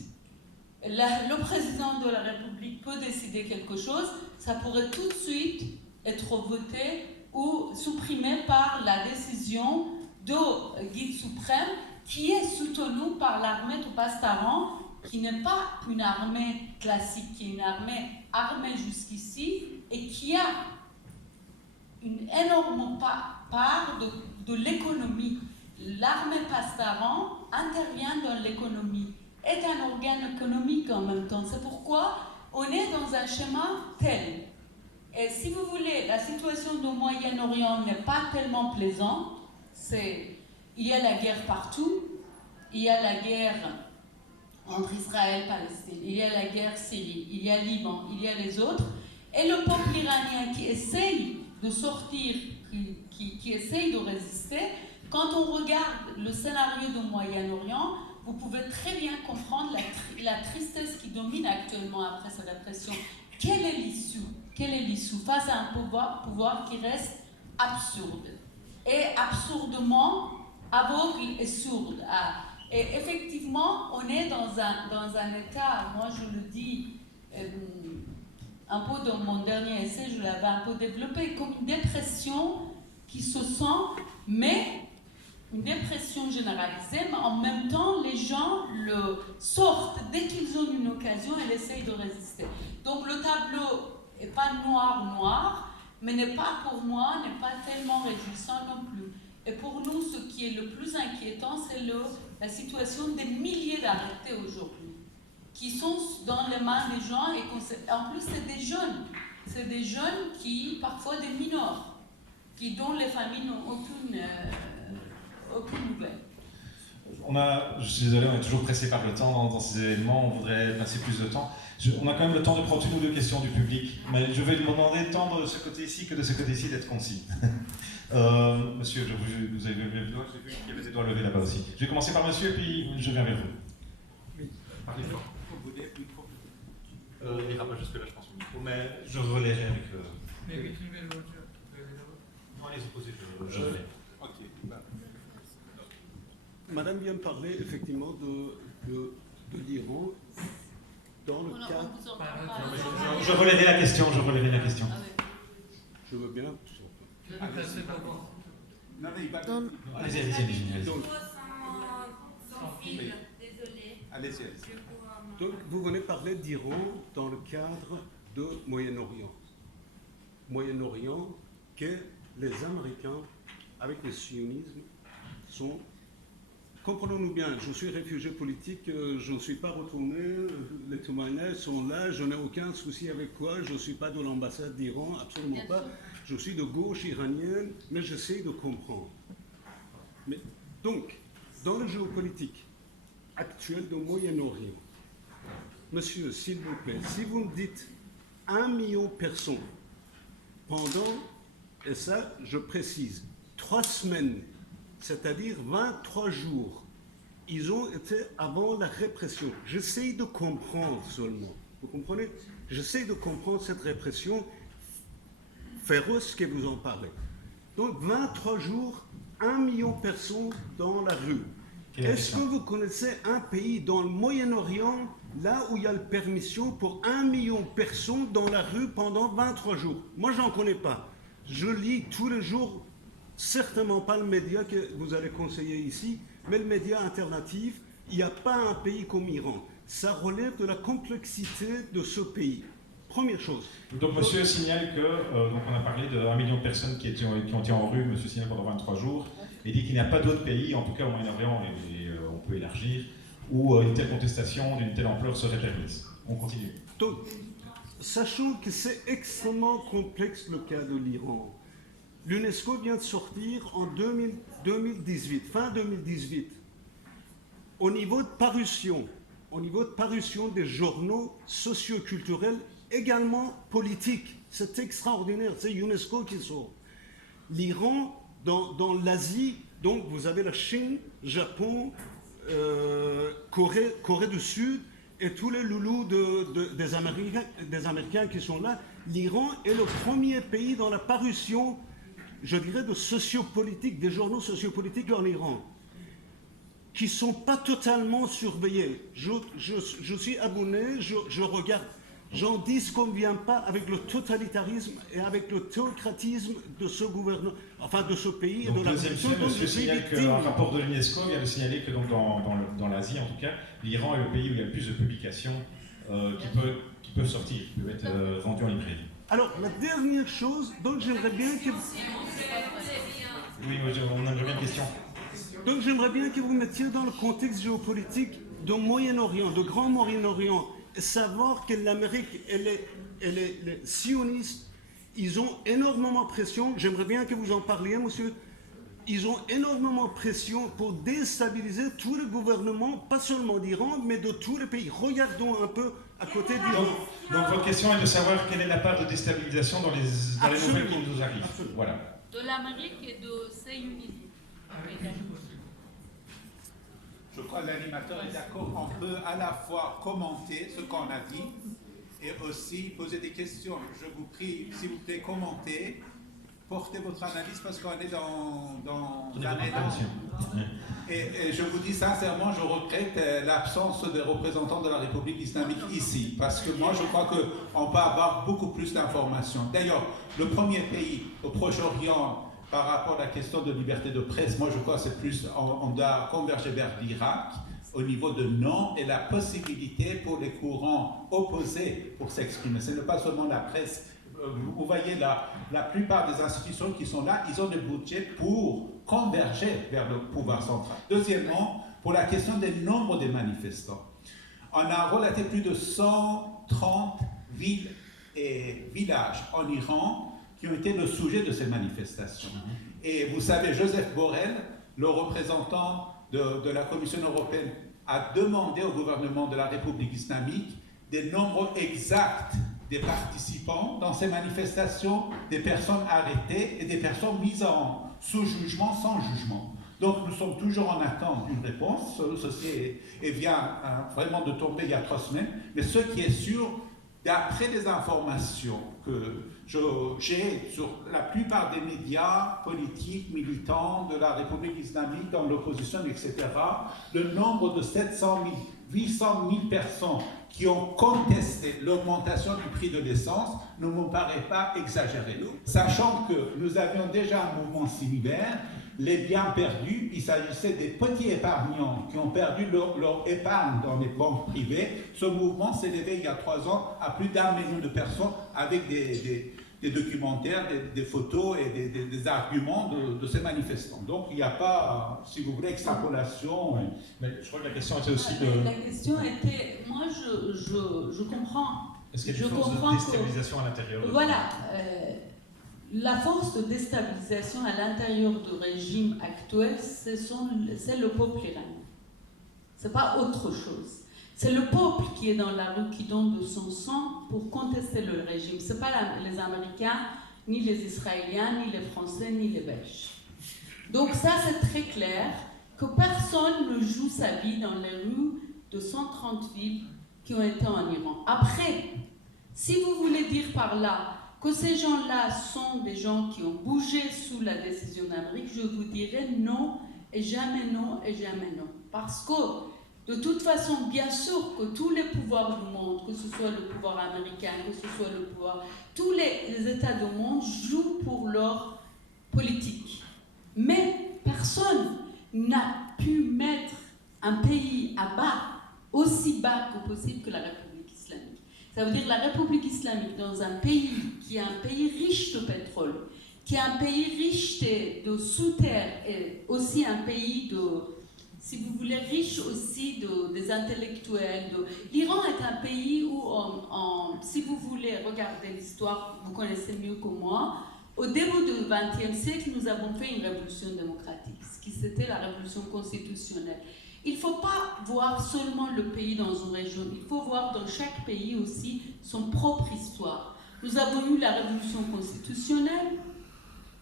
Le président de la République peut décider quelque chose, ça pourrait tout de suite être voté ou supprimé par la décision du guide suprême qui est soutenu par l'armée de Pasdaran, qui n'est pas une armée classique, qui est une armée jusqu'ici et qui a une énorme part de l'économie. L'armée Pasdaran intervient dans l'économie, est un organe économique en même temps. C'est pourquoi on est dans un schéma tel. Et si vous voulez, la situation du Moyen-Orient n'est pas tellement plaisante. Il y a la guerre partout, il y a la guerre entre Israël et Palestine, il y a la guerre Syrie, il y a Liban, il y a les autres, et le peuple iranien qui essaye de sortir, qui essaye de résister. Quand on regarde le scénario du Moyen-Orient, vous pouvez très bien comprendre la tristesse qui domine actuellement après cette répression. Quelle est l'issue face à un pouvoir qui reste absurde et absurdement aveugle et sourde. Et effectivement, on est dans un état, moi je le dis, un peu dans mon dernier essai, je l'avais un peu développé, comme une dépression qui se sent, mais une dépression généralisée, mais en même temps, les gens le sortent dès qu'ils ont une occasion et essayent de résister. Donc le tableau n'est pas noir, mais n'est pas, pour moi, n'est pas tellement réjouissant non plus. Et pour nous, ce qui est le plus inquiétant, c'est la situation des milliers d'arrêtés aujourd'hui, qui sont dans les mains des gens, et en plus c'est des jeunes. C'est des jeunes qui, parfois des mineurs, dont les familles n'ont aucune nouvelle. Je suis désolé, on est toujours pressé par le temps dans ces événements, on voudrait passer plus de temps. On a quand même le temps de prendre une ou deux questions du public, mais je vais demander tant de ce côté-ci que de ce côté-ci d'être concis. Monsieur, vous avez levé le doigt, j'ai vu qu'il y avait des doigts levés là-bas aussi. Je vais commencer par monsieur, puis je viens vers vous. Oui, parlez fort. Il n'ira pas jusque-là, je pense, au micro, mais je relayerai avec... Mais oui, tu veux l'autre. Non, les opposés, je relais. Ok. Madame vient de parler effectivement de l'Iran dans le cadre... Je relayerai la question, Je veux bien. Non, il va... Allez-y. Sans fil, désolé. Allez-y. Donc, vous venez parler d'Iran dans le cadre de Moyen-Orient. Moyen-Orient que les Américains, avec le sionisme, sont... Comprenons-nous bien, je suis réfugié politique, je ne suis pas retourné, les témoignages sont là, je n'ai aucun souci avec quoi, je ne suis pas de l'ambassade d'Iran, absolument pas. Je suis de gauche iranienne, mais j'essaie de comprendre. Mais, donc, dans le géopolitique actuel du Moyen-Orient, monsieur, s'il vous plaît, si vous me dites 1 million de personnes pendant, et ça je précise, 3 semaines, c'est-à-dire 23 jours, ils ont été avant la répression. J'essaie de comprendre seulement, vous comprenez? J'essaie de comprendre cette répression féroce que vous en parlez. Donc 23 jours, 1 million de personnes dans la rue. Est-ce que vous connaissez un pays dans le Moyen-Orient, là où il y a la permission pour 1 million de personnes dans la rue pendant 23 jours? Moi, je n'en connais pas. Je lis tous les jours, certainement pas le média que vous allez conseiller ici, mais le média alternatif. Il n'y a pas un pays comme l'Iran. Ça relève de la complexité de ce pays. Première chose. Donc, monsieur signale que, donc on a parlé de 1 million de personnes qui ont été en rue, monsieur signale pendant 23 jours, et dit qu'il n'y a pas d'autres pays, en tout cas au Moyen-Orient, et on peut élargir, où une telle contestation d'une telle ampleur serait permise. On continue. Donc, sachant que c'est extrêmement complexe le cas de l'Iran, l'UNESCO vient de sortir en 2018, fin 2018, au niveau de parution des journaux socioculturels, également politiques. C'est extraordinaire, c'est l'UNESCO qui sort. L'Iran, dans l'Asie, donc vous avez la Chine, Japon, Corée du Sud et tous les loulous des Américains qui sont là, l'Iran est le premier pays dans la parution, je dirais, de sociopolitique, des journaux sociopolitiques en Iran, qui ne sont pas totalement surveillés. Je suis abonné, je regarde. J'en dis ce qu'on ne vient pas avec le totalitarisme et avec le théocratisme de ce gouvernement, enfin de ce pays. Donc, et de la deuxième fait, monsieur signale qu'un rapport de l'UNESCO vient de signaler que donc, dans l'Asie, en tout cas, l'Iran est le pays où il y a le plus de publications qui peuvent sortir, qui peuvent être vendues en librairie. Alors, la dernière chose, donc j'aimerais bien que... Oui, on aimerait bien une question. Donc j'aimerais bien que vous mettiez dans le contexte géopolitique du Moyen-Orient, de Grand Moyen-Orient, et savoir que l'Amérique et les sionistes, ils ont énormément pression, j'aimerais bien que vous en parliez, monsieur, ils ont énormément pression pour déstabiliser tous les gouvernements, pas seulement d'Iran, mais de tous les pays. Regardons un peu à côté d'Iran. Donc votre question est de savoir quelle est la part de déstabilisation dans les nouvelles qui nous arrivent. Absolument. Voilà. De l'Amérique et de sionisme. Je crois que l'animateur est d'accord. On peut à la fois commenter ce qu'on a dit et aussi poser des questions. Je vous prie, s'il vous plaît, commentez, portez votre analyse parce qu'on est dans un élan. Et je vous dis sincèrement, je regrette l'absence des représentants de la République islamique ici, parce que moi je crois qu'on peut avoir beaucoup plus d'informations. D'ailleurs, le premier pays au Proche-Orient par rapport à la question de liberté de presse, moi je crois que c'est plus, on doit converger vers l'Irak au niveau de non et la possibilité pour les courants opposés pour s'exprimer. Ce n'est pas seulement la presse. Vous voyez, la plupart des institutions qui sont là, ils ont des budgets pour converger vers le pouvoir central. Deuxièmement, pour la question des nombres des manifestants. On a relaté plus de 130 villes et villages en Iran qui ont été le sujet de ces manifestations. Et vous savez, Joseph Borrell, le représentant de la Commission européenne, a demandé au gouvernement de la République islamique des nombres exacts des participants dans ces manifestations, des personnes arrêtées et des personnes mises sous jugement, sans jugement. Donc nous sommes toujours en attente d'une réponse. Ceci vient vraiment de tomber il y a 3 semaines. Mais ce qui est sûr, d'après les informations que j'ai sur la plupart des médias politiques, militants de la République islamique, dans l'opposition, etc., le nombre de 700 000, 800 000 personnes qui ont contesté l'augmentation du prix de l'essence ne me paraît pas exagéré. Sachant que nous avions déjà un mouvement similaire, les biens perdus, il s'agissait des petits épargnants qui ont perdu leur épargne dans les banques privées. Ce mouvement s'est levé il y a 3 ans à plus d'1 million de personnes avec des documentaires, des photos et des arguments de ces manifestants. Donc il n'y a pas, si vous voulez, extrapolation. Mais je crois que la question était aussi de... La question était, moi je comprends. Est-ce qu'il y a une force de déstabilisation à l'intérieur? Voilà. La force de déstabilisation à l'intérieur du régime actuel, c'est le peuple iranien. Ce n'est pas autre chose. C'est le peuple qui est dans la rue, qui donne de son sang pour contester le régime. Ce n'est pas les Américains, ni les Israéliens, ni les Français, ni les Belges. Donc ça, c'est très clair que personne ne joue sa vie dans les rues de 130 villes qui ont été en Iran. Après, si vous voulez dire par là que ces gens-là sont des gens qui ont bougé sous la décision d'Amérique, je vous dirais non, et jamais non, et jamais non. Parce que, de toute façon, bien sûr que tous les pouvoirs du monde, que ce soit le pouvoir américain, que ce soit le pouvoir... Tous les États du monde jouent pour leur politique. Mais personne n'a pu mettre un pays à bas, aussi bas que possible que la République islamique. Ça veut dire la République islamique dans un pays qui est un pays riche de pétrole, qui est un pays riche de sous-terre et aussi un pays de, si vous voulez, riche aussi des intellectuels. L'Iran est un pays où, si vous voulez regarder l'histoire, vous connaissez mieux que moi, au début du XXe siècle, nous avons fait une révolution démocratique, ce qui c'était la révolution constitutionnelle. Il ne faut pas voir seulement le pays dans une région, il faut voir dans chaque pays aussi son propre histoire. Nous avons eu la révolution constitutionnelle,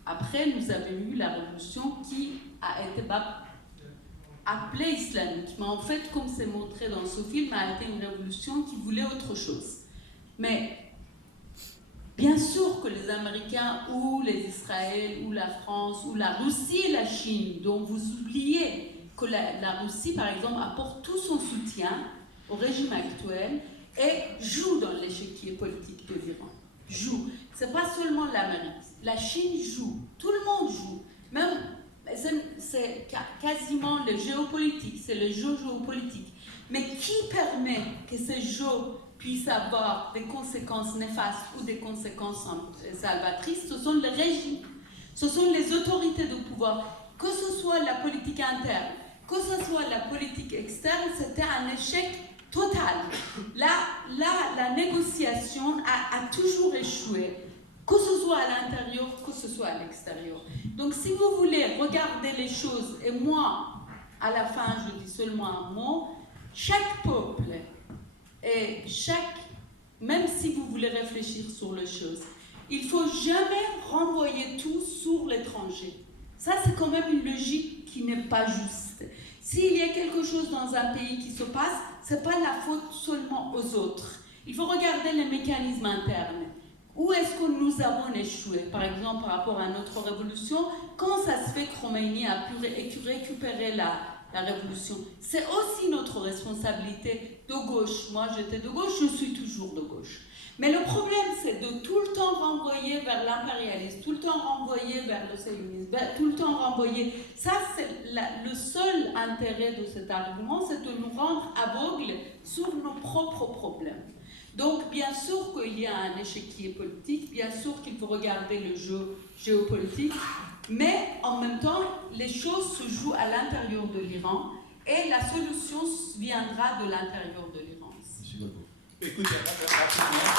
après nous avons eu la révolution qui a été appelée islamique. Mais en fait, comme c'est montré dans ce film, a été une révolution qui voulait autre chose. Mais bien sûr que les Américains ou les Israël ou la France ou la Russie et la Chine, dont vous oubliez que la Russie, par exemple, apporte tout son soutien au régime actuel et joue dans l'échiquier politique de l'Iran. Joue. C'est pas seulement l'Amérique. La Chine joue. Tout le monde joue. Même, c'est quasiment le géopolitique. C'est le jeu géopolitique. Mais qui permet que ce jeu puisse avoir des conséquences néfastes ou des conséquences salvatrices? Ce sont les régimes. Ce sont les autorités de pouvoir. Que ce soit la politique interne, que ce soit la politique externe, c'était un échec total. La négociation a toujours échoué, que ce soit à l'intérieur, que ce soit à l'extérieur. Donc si vous voulez regarder les choses, et moi, à la fin, je dis seulement un mot, chaque peuple, et même si vous voulez réfléchir sur les choses, il ne faut jamais renvoyer tout sur l'étranger. Ça, c'est quand même une logique qui n'est pas juste. S'il y a quelque chose dans un pays qui se passe, ce n'est pas la faute seulement aux autres. Il faut regarder les mécanismes internes. Où est-ce que nous avons échoué? Par exemple, par rapport à notre révolution, comment ça se fait que Khomeini a pu récupérer la révolution? C'est aussi notre responsabilité de gauche. Moi, j'étais de gauche, je suis toujours de gauche. Mais le problème, c'est de tout le temps renvoyer vers l'impérialisme, tout le temps renvoyer vers le sionisme, tout le temps renvoyer. Ça, c'est le seul intérêt de cet argument, c'est de nous rendre aveugles sur nos propres problèmes. Donc, bien sûr qu'il y a un échiquier politique, bien sûr qu'il faut regarder le jeu géopolitique, mais en même temps, les choses se jouent à l'intérieur de l'Iran et la solution viendra de l'intérieur de l'Iran. Monsieur Golbo. Écoutez, rapidement,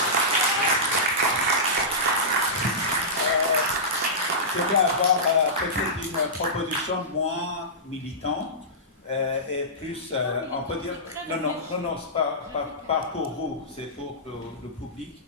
je vais avoir peut-être une proposition moins militante et plus, on peut dire, non, c'est pas pour vous, c'est pour le public.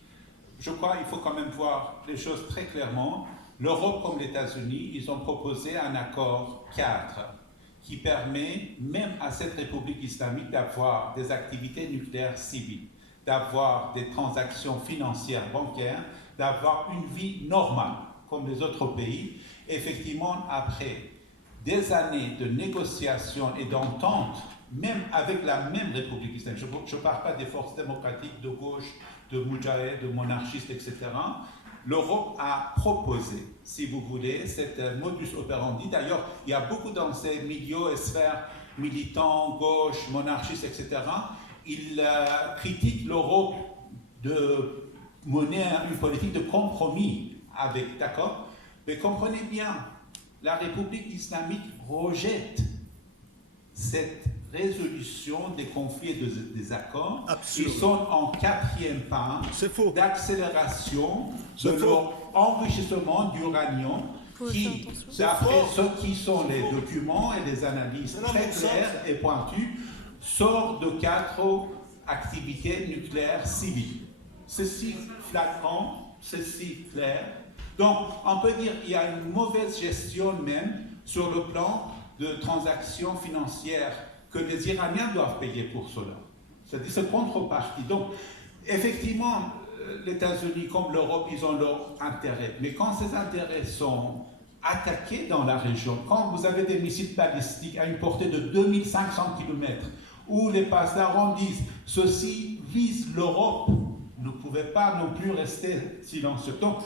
Je crois qu'il faut quand même voir les choses très clairement. L'Europe comme les États-Unis, ils ont proposé un accord cadre qui permet même à cette République islamique d'avoir des activités nucléaires civiles, d'avoir des transactions financières, bancaires, d'avoir une vie normale, comme les autres pays. Effectivement, après des années de négociations et d'entente, même avec la même République islamique, je ne parle pas des forces démocratiques de gauche, de Moudjahid, de monarchistes, etc., l'Europe a proposé, si vous voulez, cette modus operandi. D'ailleurs, il y a beaucoup dans ces milieux et sphères militants, gauche, monarchistes, etc., ils critiquent l'Europe de mener une politique de compromis avec, d'accord? Mais comprenez bien, la République islamique rejette cette résolution des conflits et des accords. Absolument. Ils sont en quatrième pas d'accélération de leur enrichissement d'uranium qui, d'après ceux qui sont les documents et les analyses très claires et pointues, sort de 4 activités nucléaires civiles. Ceci flagrant, ceci clair. Donc, on peut dire qu'il y a une mauvaise gestion même sur le plan de transactions financières que les Iraniens doivent payer pour cela. C'est-à-dire, c'est contrepartie. Donc, effectivement, les États-Unis comme l'Europe, ils ont leurs intérêts. Mais quand ces intérêts sont attaqués dans la région, quand vous avez des missiles balistiques à une portée de 2500 km, où les passaros disent « ceci vise l'Europe », vous ne pouvez pas non plus rester silencieux. Donc,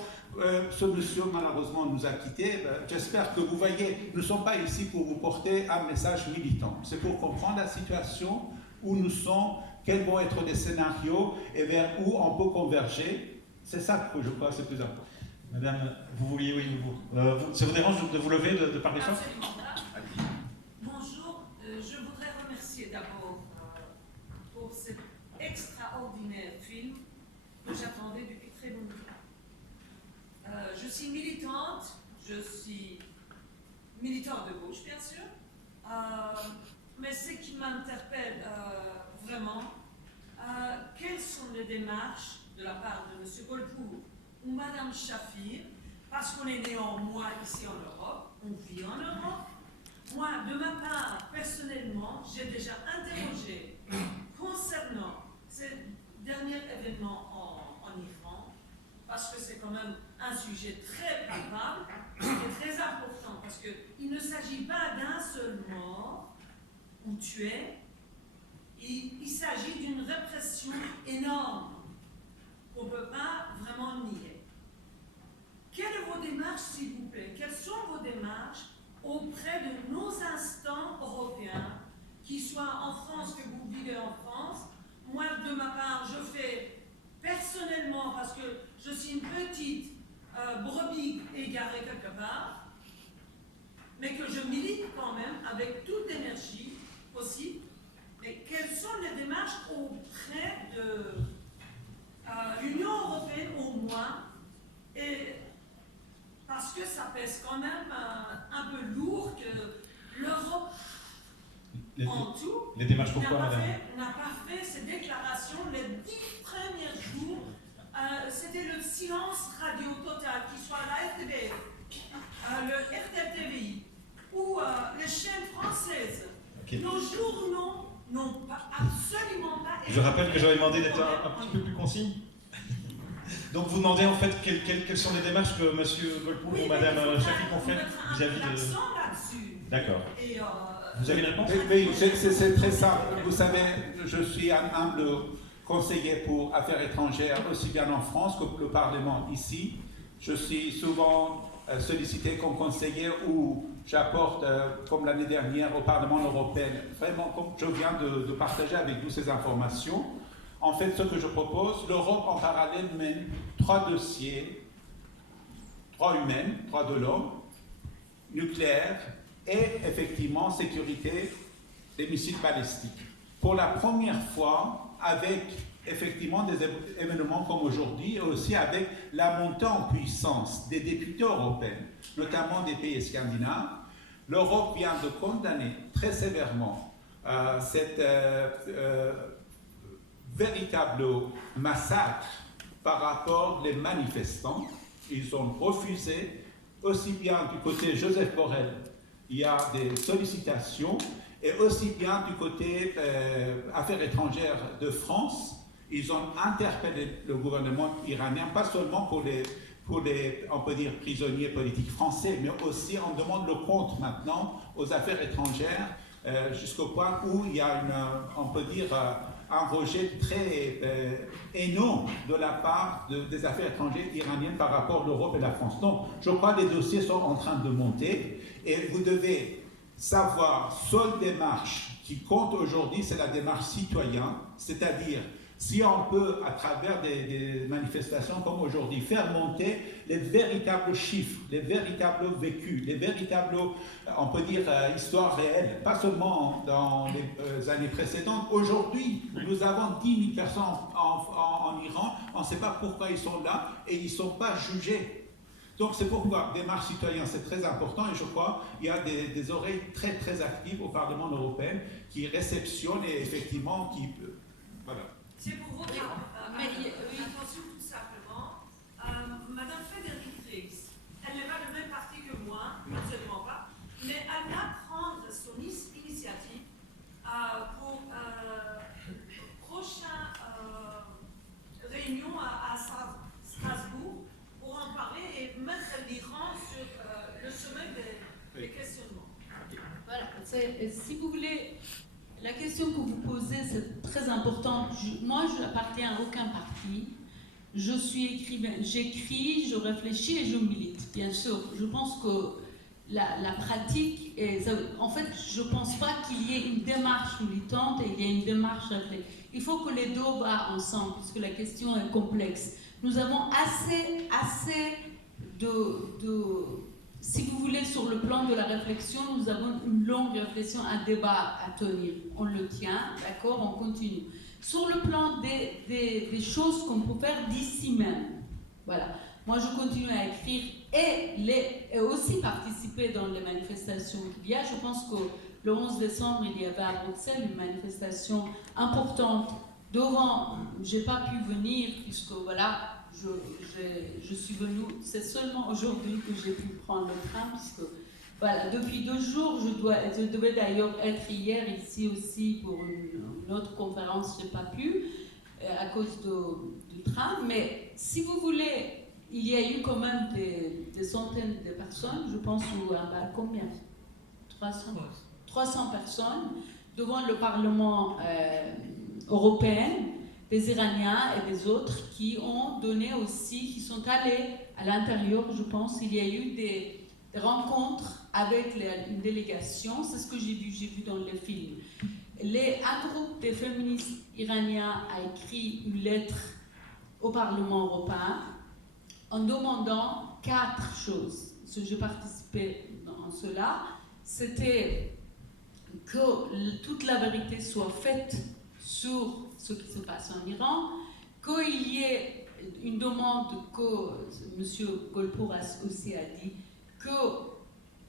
ce monsieur, malheureusement, nous a quittés. J'espère que vous voyez, nous ne sommes pas ici pour vous porter un message militant. C'est pour comprendre la situation où nous sommes, quels vont être les scénarios et vers où on peut converger. C'est ça que je crois c'est plus important. Madame, vous vouliez, oui, ça vous dérange de vous lever, de parler fort? Absolument pas. Bonjour, je voudrais remercier d'abord pour cet extraordinaire film que j'attendais depuis très longtemps. Je suis militante de gauche bien sûr, mais ce qui m'interpelle vraiment, quelles sont les démarches de la part de M. Golpour ou Mme Shafir, parce qu'on est néanmoins ici en Europe, on vit en Europe, Moi, de ma part, personnellement, j'ai déjà interrogé concernant ce dernier événement en Iran, parce que c'est quand même un sujet très palpable et très important, parce qu'il ne s'agit pas d'un seul mort ou tué, il s'agit d'une répression énorme qu'on ne peut pas vraiment nier. Quelles sont vos démarches, s'il vous plaît? Quelles sont vos démarches auprès de nos instants européens, qu'ils soient en France, que vous vivez en France? Moi, de ma part, je fais personnellement, parce que je suis une petite brebis égarée quelque part, mais que je milite quand même avec toute l'énergie possible. Mais quelles sont les démarches auprès de l'Union européenne au moins, et parce que ça pèse quand même un peu lourd que l'Europe en tout Les démarches pourquoi, madame? n'a pas fait ces déclarations les 10 premiers jours. C'était le silence radio total, qu'il soit la FTV, le RTL-TVI ou les chaînes françaises. Okay. Nos journaux n'ont absolument pas... Je rappelle que j'avais demandé d'être un petit peu plus concis. Donc vous demandez en fait quelles sont les démarches que M. Golpour ou Mme Shafik ont fait vis-à-vis de... D'accord. Vous avez une réponse? Oui, c'est très simple. Vous savez, je suis un humble conseiller pour affaires étrangères, aussi bien en France que le Parlement ici. Je suis souvent sollicité comme conseiller ou j'apporte, comme l'année dernière, au Parlement européen. Vraiment, comme je viens de partager avec vous ces informations. En fait, ce que je propose, l'Europe en parallèle mène 3 dossiers, droits humains, droits de l'homme, nucléaire et effectivement sécurité des missiles balistiques. Pour la première fois, avec effectivement des événements comme aujourd'hui et aussi avec la montée en puissance des députés européens, notamment des pays scandinaves, l'Europe vient de condamner très sévèrement cette véritable massacre par rapport aux manifestants. Ils ont refusé, aussi bien du côté Joseph Borrell, il y a des sollicitations, et aussi bien du côté Affaires étrangères de France, ils ont interpellé le gouvernement iranien, pas seulement pour les, on peut dire, prisonniers politiques français, mais aussi on demande le compte maintenant aux affaires étrangères, jusqu'au point où il y a, on peut dire, un rejet très énorme de la part des affaires étrangères iraniennes par rapport à l'Europe et la France. Donc, je crois que les dossiers sont en train de monter et vous devez savoir, seule démarche qui compte aujourd'hui, c'est la démarche citoyenne, c'est-à-dire si on peut, à travers des manifestations comme aujourd'hui, faire monter les véritables chiffres, les véritables vécus, les véritables, on peut dire, histoires réelles, pas seulement dans les années précédentes. Aujourd'hui, nous avons 10 000 personnes en Iran, on ne sait pas pourquoi ils sont là et ils ne sont pas jugés. Donc c'est pourquoi démarche citoyenne, c'est très important et je crois qu'il y a des oreilles très très actives au Parlement européen qui réceptionnent et effectivement qui... voilà. C'est pour vous dire, attention tout simplement, Madame Frédérique Ries, elle n'est pas de même parti que moi, absolument pas, mais elle va prendre son initiative pour prochaine réunion à Strasbourg pour en parler et mettre l'Iran sur le chemin des questionnements. Voilà, si vous voulez... La question que vous posez, c'est très important. Moi, je n'appartiens à aucun parti. Je suis écrivaine. J'écris, je réfléchis et je milite, bien sûr. Je pense que la pratique est... En fait, je ne pense pas qu'il y ait une démarche militante et il y a une démarche réfléchie. Il faut que les deux vont ensemble, puisque la question est complexe. Nous avons assez de si vous voulez, sur le plan de la réflexion, nous avons une longue réflexion, un débat à tenir. On le tient, d'accord, on continue. Sur le plan des choses qu'on peut faire d'ici même, voilà. Moi, je continue à écrire et aussi participer dans les manifestations qu'il y a. Je pense que le 11 décembre, il y avait à Bruxelles une manifestation importante. Devant, je n'ai pas pu venir puisque, voilà, je suis venue, c'est seulement aujourd'hui que j'ai pu prendre le train, puisque Voilà, depuis 2 jours, je devais d'ailleurs être hier ici aussi pour une autre conférence, je n'ai pas pu à cause du train, mais si vous voulez, il y a eu quand même des centaines de personnes, je pense, combien 300 personnes devant le Parlement européen, des Iraniens et des autres qui ont donné aussi, qui sont allés à l'intérieur, je pense, il y a eu des rencontres avec une délégation, c'est ce que j'ai vu dans le film. Un groupe de féministes iraniens a écrit une lettre au Parlement européen en demandant 4 choses. J'ai participé dans cela. C'était que toute la vérité soit faite sur ce qui se passe en Iran, qu'il y ait une demande que M. Golpouras aussi a dit, que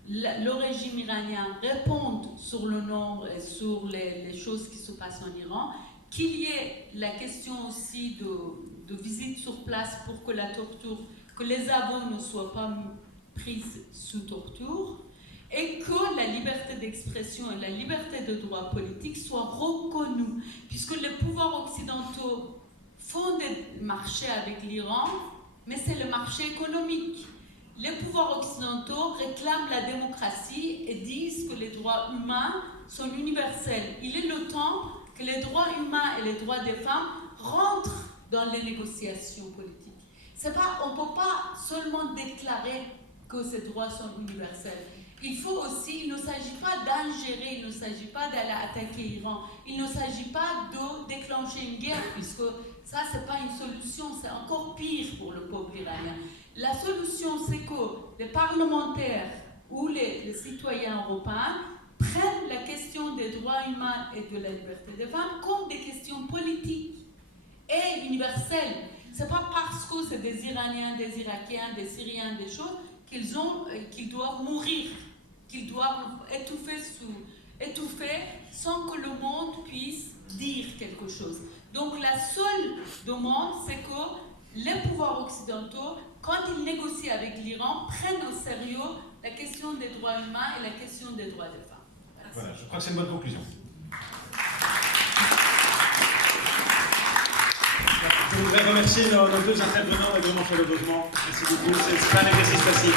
le régime iranien réponde sur le nombre et sur les choses qui se passent en Iran, qu'il y ait la question aussi de visite sur place pour que la torture, que les aveux ne soient pas pris sous torture, et que la liberté d'expression et la liberté de droit politique soient reconnues, puisque les pouvoirs occidentaux font des marchés avec l'Iran, mais c'est le marché économique. Les pouvoirs occidentaux réclament la démocratie et disent que les droits humains sont universels. Il est le temps que les droits humains et les droits des femmes rentrent dans les négociations politiques. On ne peut pas seulement déclarer que ces droits sont universels. Il ne s'agit pas d'ingérer, il ne s'agit pas d'aller attaquer l'Iran, il ne s'agit pas de déclencher une guerre, puisque ça, ce n'est pas une solution, c'est encore pire pour le peuple iranien. La solution, c'est que les parlementaires ou les citoyens européens prennent la question des droits humains et de la liberté des femmes comme des questions politiques et universelles. Ce n'est pas parce que c'est des Iraniens, des Irakiens, des Syriens, des choses qu'ils doivent mourir, qu'ils doivent étouffer sans que le monde puisse dire quelque chose. Donc la seule demande, c'est que les pouvoirs occidentaux, quand ils négocient avec l'Iran, prennent au sérieux la question des droits humains et la question des droits des femmes. Merci. Voilà, je crois que c'est une bonne conclusion. Je voudrais remercier nos 2 intervenants vraiment chaleureusement. Merci beaucoup, c'est pas un exercice facile.